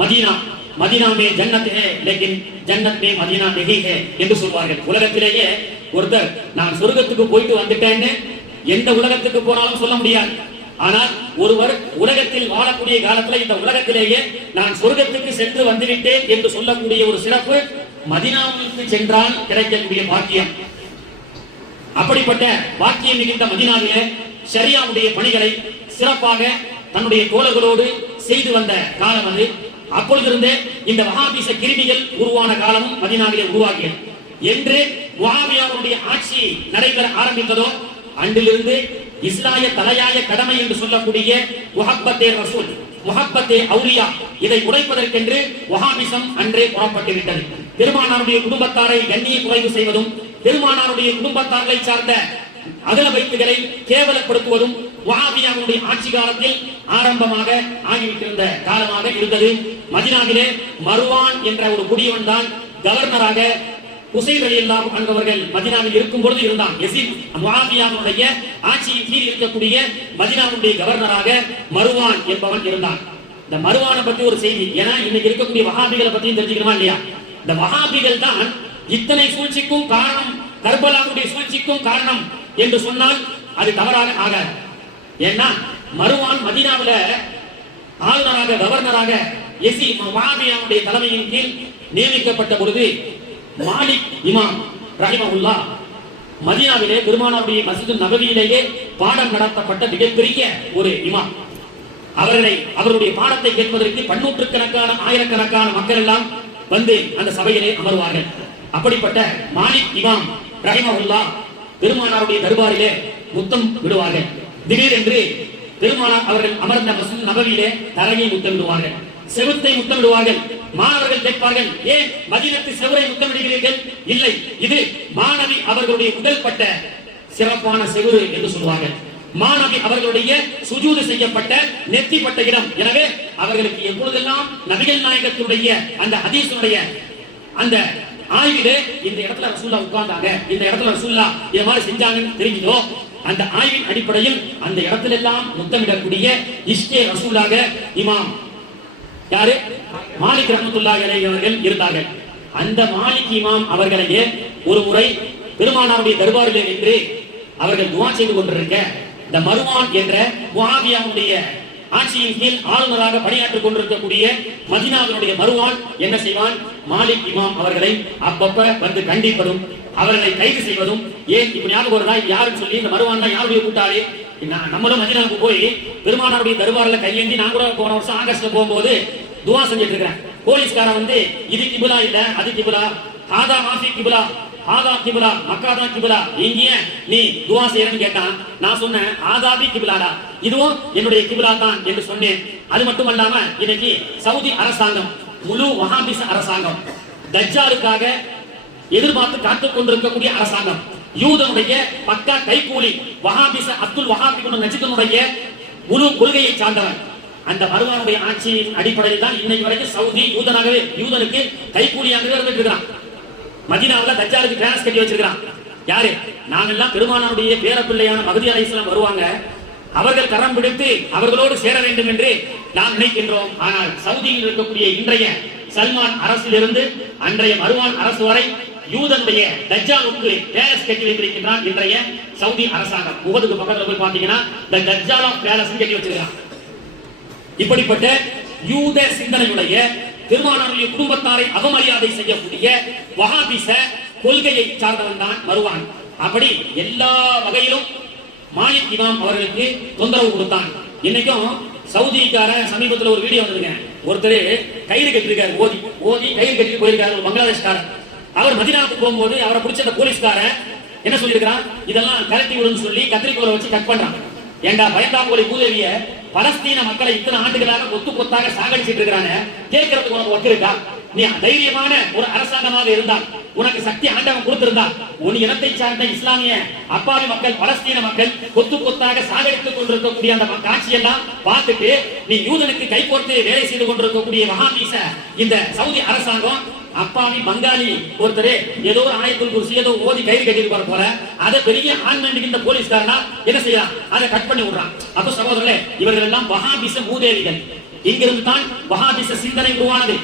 மதீனா மதீனா மே ஜன்னத் ஹே லேக்கின் ஜன்னத் மே மதீனா நஹி ஹே என்று சொல்வார்கள். உலகத்திலேயே ஒருத்தர் நான் சொர்க்கத்துக்கு போயிட்டு வந்துட்டேன்னு எந்த உலகத்துக்கு போனாலும் சொல்ல முடியாது. ஆனால் ஒருவர் உலகத்தில் வாழக்கூடிய காலத்துல இந்த உலகத்திலேயே நான் சொர்க்கத்துக்கு சென்று வந்துவிட்டேன் என்று சொல்லக்கூடிய ஒரு சிறப்பு மதீனாவுக்கு சென்றால் கிடைக்கக்கூடிய பாக்கியம். அப்படிப்பட்ட பாக்கியம் மிகுந்த மதீனாவிலே ஷரியாவுடைய பணிகளை சிறப்பாக தன்னுடைய தோழர்களோடு செய்து வந்த காலம் அது. அப்பொழுதிருந்தே இந்த வஹாபிச கிருமிகள் உருவான காலமும் மதீனாவிலே உருவாகியது. என்று முஆவியாவுடைய ஆட்சி நடைபெற ஆரம்பித்ததோ அன்றிலிருந்து இஸ்லாய தலையாய கடமை என்று சொல்லக்கூடிய முஹப்பத்தே ரசூல், முஹப்பத்தே அவுலியா, இதை உடைப்பதற்கென்று வஹாபிசம் அன்றே புறப்பட்டு விட்டது. பெருமானாருடைய குடும்பத்தாரை கண்ணிய குறைவு செய்வதும், பெருமானாருடைய குடும்பத்தார்களை சார்ந்த அகல வைப்புகளை கேவலப்படுத்துவதும் வஹாபியாவுடைய ஆட்சி காலத்தில் ஆரம்பமாக ஆகிவிட்டிருந்த காலமாக இருந்தது. மதீனாவிலே மர்வான் என்ற ஒரு குடியவன் தான் கவர்னராக ஹுசைன் ரலியல்லாஹு அன்ஹு அவர்கள் மதீனாவில் இருக்கும் பொழுது இருந்தான். யஸீத் முஆவியாவுடைய ஆட்சியின் கீழ் இருக்கக்கூடிய மதீனாவுடைய கவர்னராக மர்வான் என்பவன் இருந்தான். இந்த மர்வானை பத்தி ஒரு செய்தி, ஏன்னா இன்னைக்கு இருக்கக்கூடிய வஹாபிகளை பத்தியும் தெரிஞ்சுக்கணுமா இல்லையா? இந்த வஹாபிகள் தான் இத்தனை சூழ்ச்சிக்கும் காரணம், கர்பலாவுடைய சூழ்ச்சிக்கும் காரணம் என்று சொன்னால் அது தவறாக ஆகாது. ஏன்னா மர்வான் மதீனாவுல ஆளுநராக கவர்னராக யஸீத் முஆவியாவுடைய தலைமையின் கீழ் நியமிக்கப்பட்ட பொழுது மாலிக் இமாம் ரஹிமஹுல்லாஹ் மதீனாவிலே பெருமானாருடைய மஸ்ஜித் நபவியிலேயே பாடம் நடத்தப்பட்ட மிகப்பெரிய ஒரு இமாம். அவருடைய பாடத்தை கேட்பதற்கு பன்னூற்றுக்கணக்கான ஆயிரக்கணக்கான மக்கள் எல்லாம் வந்து அந்த சபையிலே அமர்வார்கள். அப்படிப்பட்ட மாலிக் இமாம் ரஹிமஹுல்லாஹ் பெருமானாருடைய தர்பாரிலே முத்தம் விடுவார்கள். திடீரென்று பெருமானார் அவர்கள் அமர்ந்த மஸ்ஜித் நபவியிலே தரையை முத்தமிடுவார்கள், செவுத்தை முத்தமிடுவார்கள். மாணவர்கள் கேட்பார்கள், ஏன் மதீனத்து செவரை முத்தமிடுகிறீர்கள்? இல்லை, இது மாணவி அவர்களுடைய முதல் பட்ட சிறப்பான செவுரு என்று சொல்வார்கள். மாணவி அவர்களுடைய சுஜூது செய்யப்பட்ட நெத்திப்பட்ட இடம். எனவே அவர்களுக்கு எப்பொழுதெல்லாம் நபிகள் நாயகத்துடைய அந்த ஹதீஸுடைய அந்த ஆய்விலே இந்த இடத்துல ரசூலுல்லாஹ் உட்கார்ந்தாங்க, இந்த இடத்துல ரசூலுல்லாஹ் இந்த மாதிரி செஞ்சாங்கன்னு தெரிஞ்சதோ அந்த ஆய்வின் அடிப்படையில் அந்த இடத்துல எல்லாம் முத்தமிடக்கூடிய இஷ்டே ரசூலாக இமாம் யாரு மாலிக் ரஹ்மத்துல்லாஹி அலைஹி அவர்கள் இருந்தார்கள். அந்த மாலிக் இமாம் அவர்களையே ஒரு முறை பெருமானாருடைய தர்பாரிலே நின்று அவர்கள் துஆ செய்து கொண்டிருக்க இந்த மர்வான் என்ற முஆவியாவுடைய ஆட்சியின் கீழ் ஆளுநராக பணியாற்றிக் கொண்டிருக்கக்கூடிய மதீனாவினுடைய மர்வான் என்ன செய்வான்? மாலிக் இமாம் அவர்களை அப்பப்ப வந்து கண்டிப்பதும் அவர்களை கைது செய்வதும். ஏன் இப்ப ஞாபகம் வருதா? யாருன்னு சொல்லி இந்த மர்வான் தான் யாருடைய கூட்டாளி? நம்மளும் மதீனாவுக்கு போய் பெருமானாருடைய தர்பார்ல கையேந்தி நான் கூட போன வருஷம் ஆகஸ்ட்ல போகும்போது துவா செஞ்சிட்டு இருக்கிறேன். போலீஸ்காரன் வந்து இது கிபிலா இல்ல, அது கிபிலா, ஆதா மாஃபி கிபிலா, ஆதா கிபிலா, மக்காதா கிபிலா, எங்கேய நீ துவா செய்யறன்னு கேட்டான். நான் சொன்னேன் ஆதாபி கிபிலாடா, இதுவும் என்னுடைய கிபிலா தான் என்று சொன்னேன். அது மட்டுமல்லாம இன்னைக்கு சவுதி அரசாங்கம், முழு வஹாபிச அரசாங்கம், தஜ்ஜாலுக்காக எதிர்பார்த்து காத்துக் கொண்டிருக்கக்கூடிய அரசாங்கம், யூதனுடைய பக்கா கைகூலி வஹாபிச அப்துல் வஹாப் இப்னு நஜ்துனுடைய முழு கொள்கையை சார்ந்தவர். அந்த மர்வானுடைய ஆட்சியின் அடிப்படையில் தான் இன்னைக்கு வரைக்கும் சவுதி யூதனாகவே யூதனுக்கு கைகூலியாகவே இருந்துட்டு இருக்கிறான். மதீனாவுல தஜ்ஜாலுக்கு கிளாஸ் கட்டி வச்சிருக்கிறான். யாரு? நாங்கெல்லாம் பெருமானாருடைய பேரப்பிள்ளையான மஹ்தி அலைஹிஸ்ஸலாம் வருவாங்க, அவர்கள் கரம் பிடித்து அவர்களோடு சேர வேண்டும் என்று நாம் நினைக்கின்றோம். ஆனால் சவுதியில் இருக்கக்கூடிய இன்றைய சல்மான் அரசிலிருந்து அன்றைய மர்வான் அரசு வரை யூதனுடைய தஜ்ஜாலுக்கு பேலஸ் கட்டி வைத்திருக்கின்றான் இன்றைய சவுதி அரசாங்கம். உஹதுக்கு பக்கத்துல போய் பாத்தீங்கன்னா இந்த தஜ்ஜால் ஆஃப் பேலஸ் கட்டி வச்சிருக்கான். இப்படிப்பட்ட யூத சிந்தனையுடைய பெருமானாருடைய குடும்பத்தாரை அவமரியாதை செய்யக்கூடிய வஹாபிச கொள்கையை சார்ந்தவன் தான் மர்வான். அப்படி எல்லா வகையிலும் மாலிக் இமாம் அவர்களுக்கு தொந்தரவு கொடுத்தான். இன்னைக்கும் சவுதிக்கார சமீபத்தில் ஒரு வீடியோ வந்திருக்க, ஒருத்தர் கயிறு கட்டிருக்காரு, ஓதி கயிறு கட்டி போயிருக்காரு, ஒரு பங்களாதேஷ்காரர். அவர் மதீனாவுக்கு போகும்போது அவரை பிடிச்ச போலீஸ்காரன் என்ன சொல்லியிருக்கிறான்? இதெல்லாம் கலட்டி விடுன்னு சொல்லி கத்திரிக்கோலை வச்சு கட் பண்றான். ஏண்டா பயந்தாங்கோலி பூதேவிய பலஸ்தீன மக்களை இத்தனை ஆண்டுகளாக கொத்து கொத்தாக சாகடிச்சிட்டு இருக்கிறாங்க, கேட்கறதுக்கு உனக்கு ஒத்து இருக்கா? நீ தைரியமான ஒரு அரசாங்கமாக இருந்தால், உனக்கு சக்தி ஆண்டவன் கொடுத்திருந்தா, உன் இனத்தை சார்ந்த இஸ்லாமிய அப்பாவி மக்கள் பலஸ்தீன மக்கள் கொத்து கொத்தாக சாகடித்துக் கொண்டிருக்கக்கூடிய அந்த காட்சியெல்லாம் பார்த்துட்டு நீ யூதனுக்கு கை கோர்த்து வேலை செய்து கொண்டிருக்கக்கூடிய வஹாபிச இந்த சவுதி அரசாங்கம் அப்பாவி பங்காளி ஒருத்தரே ஏதோ ஒரு ஆயத்துல் குர்சி ஏதோ ஓதி கயிறு கட்டிட்டு போல அதை பெரிய ஆன்மெண்ட் இந்த போலீஸ்காரனா என்ன செய்யறான்? அதை கட் பண்ணி விடுறான். அப்ப சகோதரர்களே, இவர்கள் எல்லாம் வஹாபிச மூதேவிகள். இங்கிருந்து தான் வஹாபிச சிந்தனை உருவானது.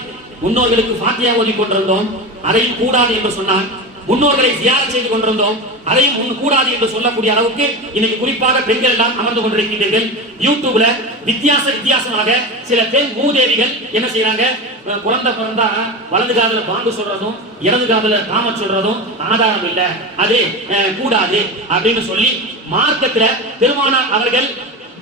முன்னோர்களுக்கு ஃபாத்தியா ஓதி கொண்டிருந்தோம், அதையும் கூடாது என்று சொன்னான். முன்னோர்களை ஜியாரத் செய்து கொண்டிருந்தோம், அதையும் கூடாது என்று சொல்லக்கூடிய அளவுக்கு இன்னைக்கு குறிப்பாக பெண்கள் எல்லாம் அமர்ந்து கொண்டிருக்கின்றீர்கள். யூடியூப்ல வித்தியாசமாக சில பெண் மூதேவிகள் என்ன செய்யறாங்க, குழந்தை பிறந்தா வலது காதுல பாங்கு சொல்றதும் இடது காதுல காம சொல்றதும் ஆதாரம் இல்ல, அது கூடாது அப்படின்னு சொல்லி மார்க்கத்துல பெருமானார் அவர்கள்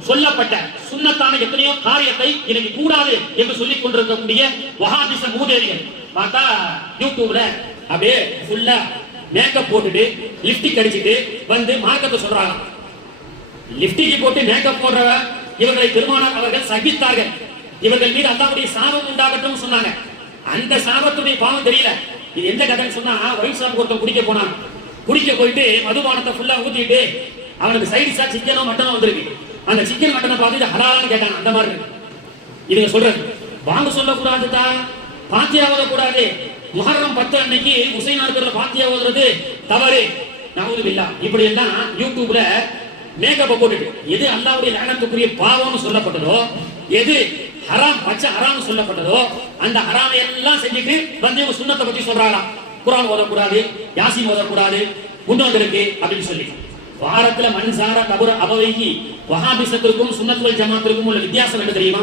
சொல்லப்பட்ட சுன்னத்தான எத்தனையோ காரியத்தை இன்னைக்கு கூடாது என்று சொல்லிக் கொண்டிருக்கக்கூடிய வஹாபிச மூதேவிகள் பார்த்தா யூடியூப்ல அப்படியே ஃபுல்லா மேக்கப் போட்டுட்டு லிப்டிக் அடிச்சுட்டு வந்து மார்க்கத்தை சொல்றாங்க. லிப்டிக் போட்டு மேக்கப் போடுற இவர்களை பெருமானார் அவர்கள் சகித்தார்கள். இவர்கள் மீது அல்லாஹ்வுடைய சாபம் உண்டாகட்டும் சொன்னாங்க. அந்த சாபத்துடைய பாவம் தெரியல. இது எந்த கதைன்னு சொன்னா, ஒயின் ஷாப் ஒருத்தன் குடிக்க போனான். குடிக்க போயிட்டு மதுபானத்தை ஃபுல்லா ஊத்திட்டு அவனுக்கு சைடிஷா சிக்கனோ மட்டனோ வந்திருக்கு. அந்த சிக்கன் மட்டனை பார்த்து இது ஹலால்னு கேட்டாங்க. அந்த மாதிரி இதுங்க சொல்றது வாங்க சொல்லக்கூடாதுதா, பாத்தியா ஓதக்கூடாது. முஹர்ரம் 10 அன்னைக்கு உசைனார்கர்ல பாத்தியா ஓதுறது தவறு, நவுதுபில்லா. இப்படி எல்லாம் யூடியூப்ல மேக்கப்பை போட்டுட்டு எது அல்லாஹ்வுடைய லானத்துக்குரிய பாவம்னு சொல்லப்பட்டதோ, எது ஹராம் பச்சை ஹராம் சொல்லப்பட்டதோ அந்த ஹராமை எல்லாம் செஞ்சுட்டு வந்து இவங்க சுன்னத்தை பத்தி சொல்றாங்க. குர்ஆன் ஓதக்கூடாது, யாசீன் ஓதக்கூடாது முன்னோர்களுக்கு அப்படின்னு சொல்லி. வாரத்துல மன்சார கபர அபவைகி வஹாபிசத்திற்கும் சுன்னத் வல் ஜமாத்திற்கும் உள்ள வித்தியாசம் என்ன தெரியுமா?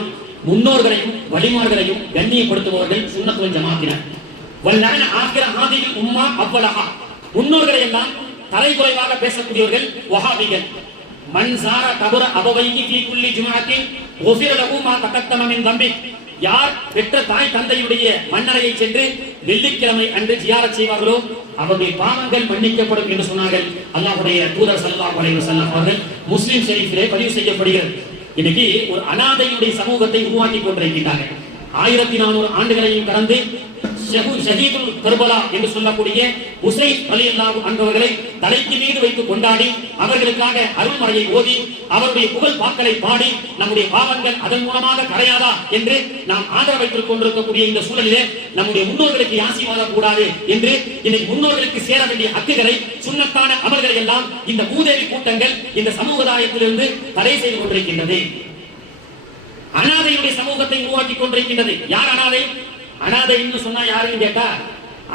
முன்னோர்களையும் வழிமார்களையும் கண்ணியப்படுத்துபவர்கள் சுன்னத் வல் ஜமாத்தினர். வல்லன ஆகிர ஹாதில் உம்மா அவ்வலஹா, முன்னோர்களை எல்லாம் தலைகுறைவாக பேசக்கூடியவர்கள் வஹாபிகள். மன்சார கபர அபவைகி ஃபீ குல்லி ஜும்அத்தின் குஃபிர லஹு மா தகத்தம மின் தம்பி, யார் பெற்ற தாய் தந்தையுடைய மண்ணறையை சென்று வெள்ளிக்கிழமை அன்று ஜியாரத் செய்வார்களோ அவருடைய பாவங்கள் மன்னிக்கப்படும் என்று சொன்னார்கள் அல்லாஹ்வுடைய தூதர் ஸல்லல்லாஹு அலைஹி வஸல்லம் அவர்கள். முஸ்லிம் ஷரீஃபிலே பதிவு செய்யப்படுகிறது. இன்னைக்கு ஒரு அனாதையுடைய சமூகத்தை உருவாக்கி கொண்டிருக்கிறார்கள். 1400 ஆண்டுகளையும் கடந்து ஷஹீதுல் கர்பலா என்று சொல்லக்கூடிய உசைன் ரலியல்லாஹு அன்ஹு அவர்களை தலைக்கு மீது வைத்து கொண்டாடி அவர்களுக்காக அருள்மறையை ஓதி அவருடைய புகழ் பாக்களை பாடி நம்முடைய பாவங்கள் அதன் மூலமாக கரையாதா என்று நாம் ஆதரவு வைத்துக் கொண்டிருக்கக்கூடிய இந்த சூழலிலே நம்முடைய முன்னோர்களுக்கு யாசி ஓதக்கூடாது என்று இன்னைக்கு முன்னோர்களுக்கு சேர வேண்டிய ஹக்குகளை சுன்னத்தான அமல்களை எல்லாம் இந்த மூதேவி கூட்டங்கள் இந்த சமூகதாயத்திலிருந்து தடை செய்து கொண்டிருக்கின்றது. அனாதையுடைய சமூகத்தை உருவாக்கி கொண்டிருக்கின்றது. யார் அனாதை? அனாதை சொன்னா யாருன்னு கேட்டா,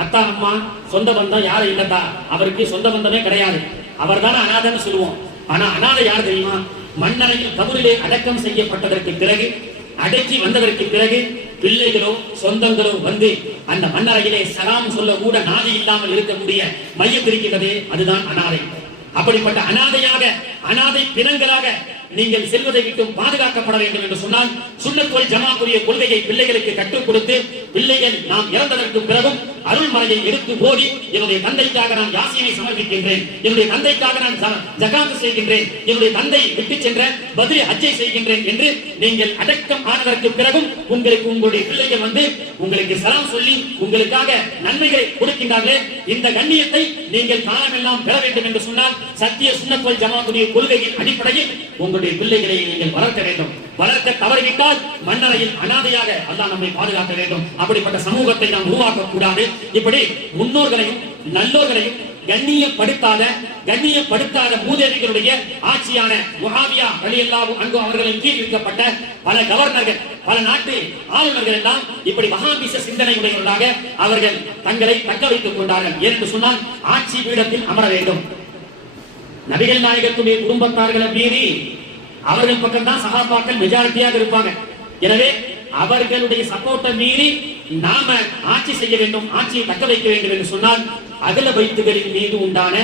அத்தா அம்மா சொந்த பந்தம் யாரும் இல்லதா, அவருக்கு சொந்த பந்தமே கிடையாது, அவர் தானே அனாதைன்னு சொல்லுவோம். ஆனா அனாதை யார் தெரியுமா? மண்ணறையில் கபரிலே அடக்கம் செய்யப்பட்டதற்கு பிறகு, அடக்கி வந்ததற்கு பிறகு பிள்ளைகளோ சொந்தங்களோ வந்து அந்த மண்ணறையிலே சலாம் சொல்ல கூட நாதி இல்லாமல் இருக்கக்கூடிய மையம் இருக்கின்றது, அதுதான் அனாதை. அப்படிப்பட்ட அனாதையாக அனாதை பிணங்களாக நீங்கள் செல்வதை விட்டு பாதுகாக்கப்பட வேண்டும் என்று சொன்னால் சுன்னத் வல் ஜமாஅத்துடைய கொள்கையை பிள்ளைகளுக்கு கற்றுக் கொடுத்து பிள்ளைகள் நாம் இறந்ததற்கு பிறகும் அருள்மறையை எடுத்து ஓடி என்னுடைய தந்தைக்காக நான் யாசீனை சமர்ப்பிக்கின்றேன், என்னுடைய தந்தைக்காக நான் ஜகாத் செய்கின்றேன், என்னுடைய தந்தை விட்டு சென்ற பத்ரி ஹஜ்ஜை செய்கின்றேன் என்று நீங்கள் அடக்கம் ஆனதற்கு பிறகும் உங்களுக்கு உங்களுடைய பிள்ளைகள் வந்து உங்களுக்கு சலாம் சொல்லி உங்களுக்காக நன்மைகளை கொடுக்கின்றார்களே, இந்த கண்ணியத்தை நீங்கள் காலமெல்லாம் பெற வேண்டும் என்று சொன்னால் சத்திய சுன்னத் வல் ஜமாஅத்துடைய கொள்கையின் அடிப்படையில் உங்களுடைய பிள்ளைகளை நீங்கள் வளர்க்க வேண்டும். வளர்க்க தவறிவிட்டால் மண்ணறையில் அனாதையாக அல்லாஹ் நம்மை பாதுகாக்க வேண்டும். அப்படிப்பட்ட சமூகத்தை நாம் உருவாக்க கூடாது. இப்படி முன்னோர்களையும் நல்லோர்களையும் கண்ணியப்படுத்தாத மூதேவிகளுடைய ஆட்சியான முஆவியா ரலியல்லாஹு அன்ஹு அவர்களின் கீழ் இருக்கப்பட்ட பல கவர்னர்கள், பல நாட்டு ஆளுநர்கள் எல்லாம் இப்படி வஹாபிச சிந்தனையுடையவர்களாக அவர்கள் தங்களை தக்க வைத்துக் கொண்டார்கள். ஏனென்று சொன்னால் ஆட்சி பீடத்தில் அமர வேண்டும். நபிகள் நாயகத்துடைய குடும்பத்தார்களை மீறி அவர்கள் பக்கம் தான் சஹாபாக்கள் மெஜாரிட்டியாக இருப்பாங்க. எனவே அவர்களுடைய சப்போர்ட்டை மீறி நாம ஆட்சி செய்ய வேண்டும், ஆட்சியை தக்க வைக்க வேண்டும் என்று சொன்னால் அகல வைத்துகளின் மீது உண்டான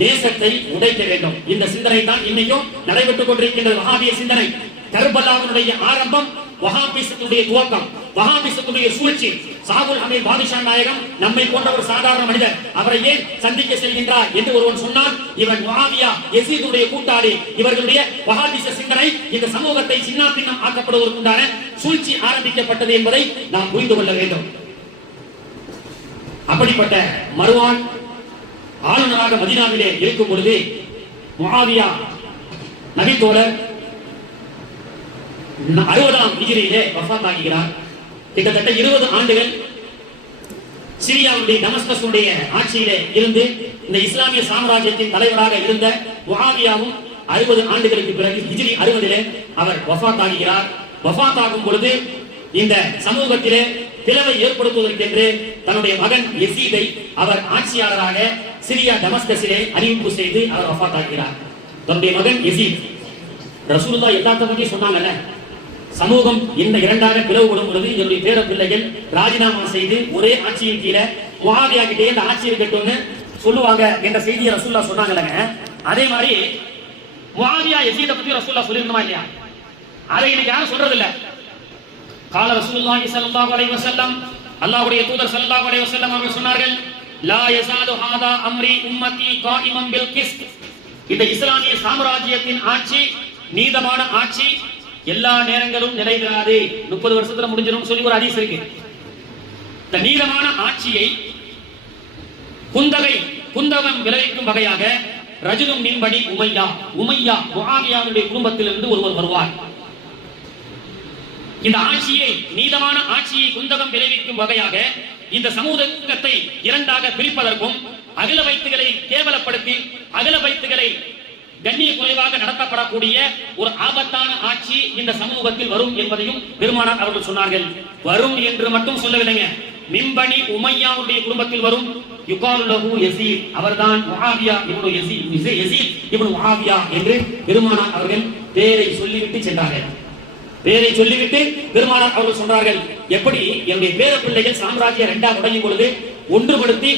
நேசத்தை உடைக்க வேண்டும். இந்த சிந்தனை தான் இன்னைக்கும் நடைபெற்றுக் கொண்டிருக்கின்றது. வஹாபிய சிந்தனை கர்பலாவுடைய ஆரம்பம், வஹாபிசத்துடைய துவக்கம், வஹாபிசத்துடைய சூழ்ச்சி. சாகுல் ஹமீத் பாதிஷா நாயகம் நம்மை போன்ற ஒரு சாதாரண மனிதர், அவரை ஏன் சந்திக்க செல்கின்றார் என்று ஒருவன் சொன்னால் இவன் முஆவியா யஸீதுடைய கூட்டாளி. இவர்களுடைய வஹாபிச சிந்தனை இந்த சமூகத்தை சின்னாபின்னம் ஆக்கப்படுவதற்குண்டான சூழ்ச்சி ஆரம்பிக்கப்பட்டது என்பதை நாம் புரிந்து கொள்ள வேண்டும். அப்படிப்பட்ட மர்வான் ஆளுநராக மதீனாவிலே இருக்கும் பொழுது முஆவியா நபித்தோழர் 60ஆம் ஹிஜ்ரியிலே வஃபாத் ஆகிறார். கிட்டத்தட்ட 20 ஆண்டுகள் சிரியாவுடைய டமஸ்கஸுடைய ஆட்சியிலே இருந்து இந்த இஸ்லாமிய சாம்ராஜ்யத்தின் தலைவராக இருந்த முஆவியாவும் 60 ஆண்டுகளுக்கு பிறகு ஹிஜ்ரி 60 அவர் வஃபாத் ஆகிறார். வஃபாத் ஆகும் பொழுது இந்த சமூகத்திலே பிளவை ஏற்படுத்துவதற்கென்று தன்னுடைய மகன் யசீதை அவர் ஆட்சியாளராக சிரியா டமஸ்கஸிலே அறிவிப்பு செய்து அவர் வஃபாத் ஆகிறார். தன்னுடைய மகன் யசீத். ரசூலுல்லாஹ் எல்லாத்த பத்தி சொன்னாங்கல்ல, சமூகம் இந்த இரண்டாக பிளவுபடும் பொழுது என்னுடைய பேர பிள்ளைகள் ராஜினாமா செய்து ஒரே ஆட்சியின் கீழே முஆவியா கிட்டே இந்த ஆட்சி இருக்கட்டும்னு சொல்லுவாங்க என்ற செய்தியை ரசூலுல்லாஹ் சொன்னாங்கல்லங்க. அதே மாதிரி முஆவியா யசீதை பத்தி ரசூலுல்லாஹ் சொல்லிருந்தமா இல்லையா? அதை இன்னைக்கு யாரும் சொல்றது இல்ல. கால ரசூலுல்லாஹி ஸல்லல்லாஹு அலைஹி வஸல்லம், அல்லாஹ்வுடைய தூதர் ஸல்லல்லாஹு அலைஹி வஸல்லம் அவர்கள் சொன்னார்கள், லா யஸாலு ஹாதா அம்ரி உம்மத்தி காயிமன் பில் கிஸ்த். இந்த இஸ்லாமிய சாம்ராஜ்யத்தின் ஆட்சி நீதமான ஆட்சி எல்லா நேரங்களும் நிலைபெறாது, 30 வருஷத்துல முடிஞ்சிரும் சொல்லி ஒரு ஹதீஸ் இருக்கு. இந்த நீதமான ஆட்சியை குந்தகம் விளைவிக்கும் வகையாக ரஜுலும் மின்படி உமையா முஆவியாவுடைய குடும்பத்திலிருந்து ஒருவர் வருவார். இந்த ஆட்சியை நீதமான ஆட்சியை குந்தகம் விளைவிக்கும் வகையாக இந்த சமூகத்தை இரண்டாக பிரிப்பதற்கும் அகில பைத்துகளை கேவலப்படுத்தி அகில பைத்துகளை கண்ணிய குறைவாக நடத்தப்படக்கூடிய ஒரு ஆபத்தான ஆட்சி இந்த சமூகத்தில் வரும் என்பதையும் பெருமானார் அவர்கள் சொன்னார்கள். வரும் என்று மட்டும் சொல்லவில்லைங்க, மிம்பனி உமையாவுடைய குடும்பத்தில் வரும். யுகாலு லஹு யஸீத், அவர்தான் முஆவியா இப்னு யஸீத் இப்னு முஆவியா என்று பெருமானார் அவர்கள் பேரை சொல்லிவிட்டு சென்றார்கள். பேரை சொல்லிவிட்டு பெருமானார் அவர்கள் சொன்னார்கள், எப்படி என்னுடைய பேர பிள்ளைகள் சாம்ராஜ்யம் இரண்டாக உடையும் பொழுது ஒன்றுபடுத்தி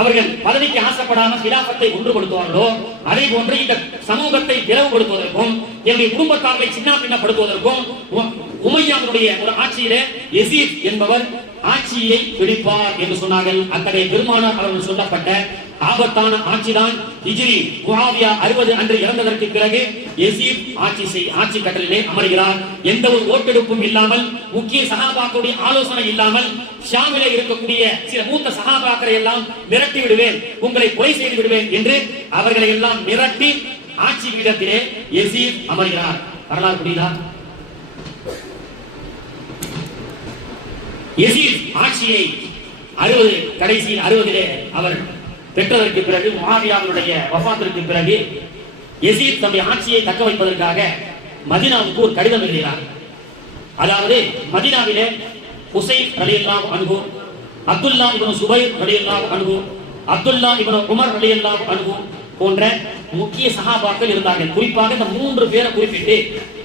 அவர்கள் பதவிக்கு ஆசைப்படாமல் கிலாபத்தை ஒன்றுபடுத்துவார்களோ, அதே போன்று இந்த சமூகத்தை பிளவுபடுத்துவதற்கும் என்னுடைய குடும்பத்தார்களை சின்ன பின்னப்படுத்துவதற்கும் உமையாவுடைய ஒரு ஆட்சியிலே யஸீத் என்பவர் ஆட்சியை பிடிப்பார் என்று சொன்னார்கள். அத்தகைய பெருமானார் அவர்கள் சொல்லப்பட்ட ஆபத்தான ஆட்சிதான் ஹிஜ்ரி முஆவியா 60 அன்று இறந்ததற்கு பிறகு யஸீத் ஆட்சி கட்டளிலே அமர்கிறார். எந்த ஒரு ஓட்டெடுப்பும் இல்லாமல், முக்கிய சஹாபாக்களுடைய ஆலோசனை இல்லாமல், ஷாமிலே இருக்கக்கூடிய சில மூத்த சஹாபாக்களை எல்லாம் மிரட்டி விடுவேன், உங்களை கொலை செய்து விடுவேன் என்று அவர்களை எல்லாம் மிரட்டி ஆட்சி பீடத்திலே யஸீத் அமர்கிறார். வரலாறு புரியுதா? யஸீத் ஆட்சியை 60 அவர் பெற்றதற்கு பிறகு, முஆவியாவுடைய வஃபாத்திற்கு பிறகு யஸீத் தன்னுடைய ஆட்சியை தக்க வைப்பதற்காக மதீனாவுக்கு ஒரு கடிதம் எழுதினார். அதாவது மதீனாவிலே ஹுசைன் ரலியல்லாஹு அன்ஹு, அப்துல்லா இப்னு சுபைர் ரலியல்லாஹு அன்ஹு, அப்துல்லா இப்னு உமர் ரலியல்லாஹு அன்ஹு போன்ற முக்கிய சஹாபாக்கள் இருந்தார்கள். குறிப்பாக இந்த 3 பேரை குறிப்பிட்டு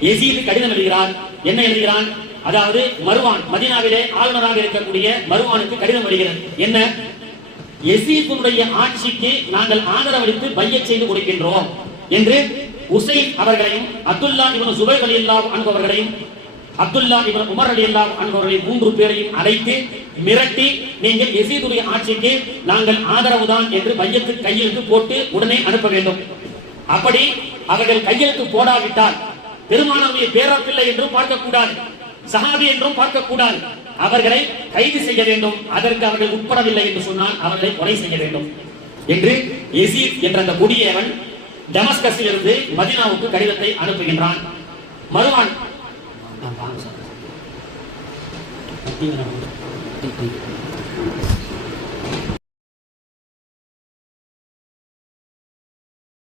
யஸீத் கடிதம் எழுதுகிறார். என்ன எழுதுகிறான்? அதாவது மருவான், மதீனாவிலே ஆளுநராக இருக்கக்கூடிய மருவானுக்கு கடிதம் எழுதுகிறது. என்ன? யஸீதுடைய ஆட்சிக்கு நாங்கள் ஆதரவளித்து பையத் செய்து கொடுக்கின்றோம் என்று ஹுசைன் அவர்களையும், அப்துல்லா இப்னு சுபைர் ரலியல்லாஹு அன்ஹு அவர்களையும், அப்துல்லா இப்னு உமர் ரலியல்லாஹு அன்ஹு அவர்களையும் 3 பேரையும் அழைத்து மிரட்டி, நீங்கள் யஸீதுடைய ஆட்சிக்கு நாங்கள் ஆதரவுதான் என்று பையத்து கையெழுத்து போட்டு உடனே அனுப்ப வேண்டும். அப்படி அவர்கள் கையெழுத்து போடாவிட்டால் பெருமானாருடைய பேரப்பிள்ளை என்றும் பார்க்கக்கூடாது, சஹாபி என்றும் பார்க்கக்கூடாது, அவர்களை கைது செய்ய வேண்டும். அதற்கு அவர்கள் உட்படவில்லை என்று சொன்னால் அவர்களை கொலை செய்ய வேண்டும் என்று யஸீத் என்ற அந்த கொடியவன் டமஸ்கஸில் இருந்து மதீனாவுக்கு கடிதத்தை அனுப்புகின்றான். மருவான்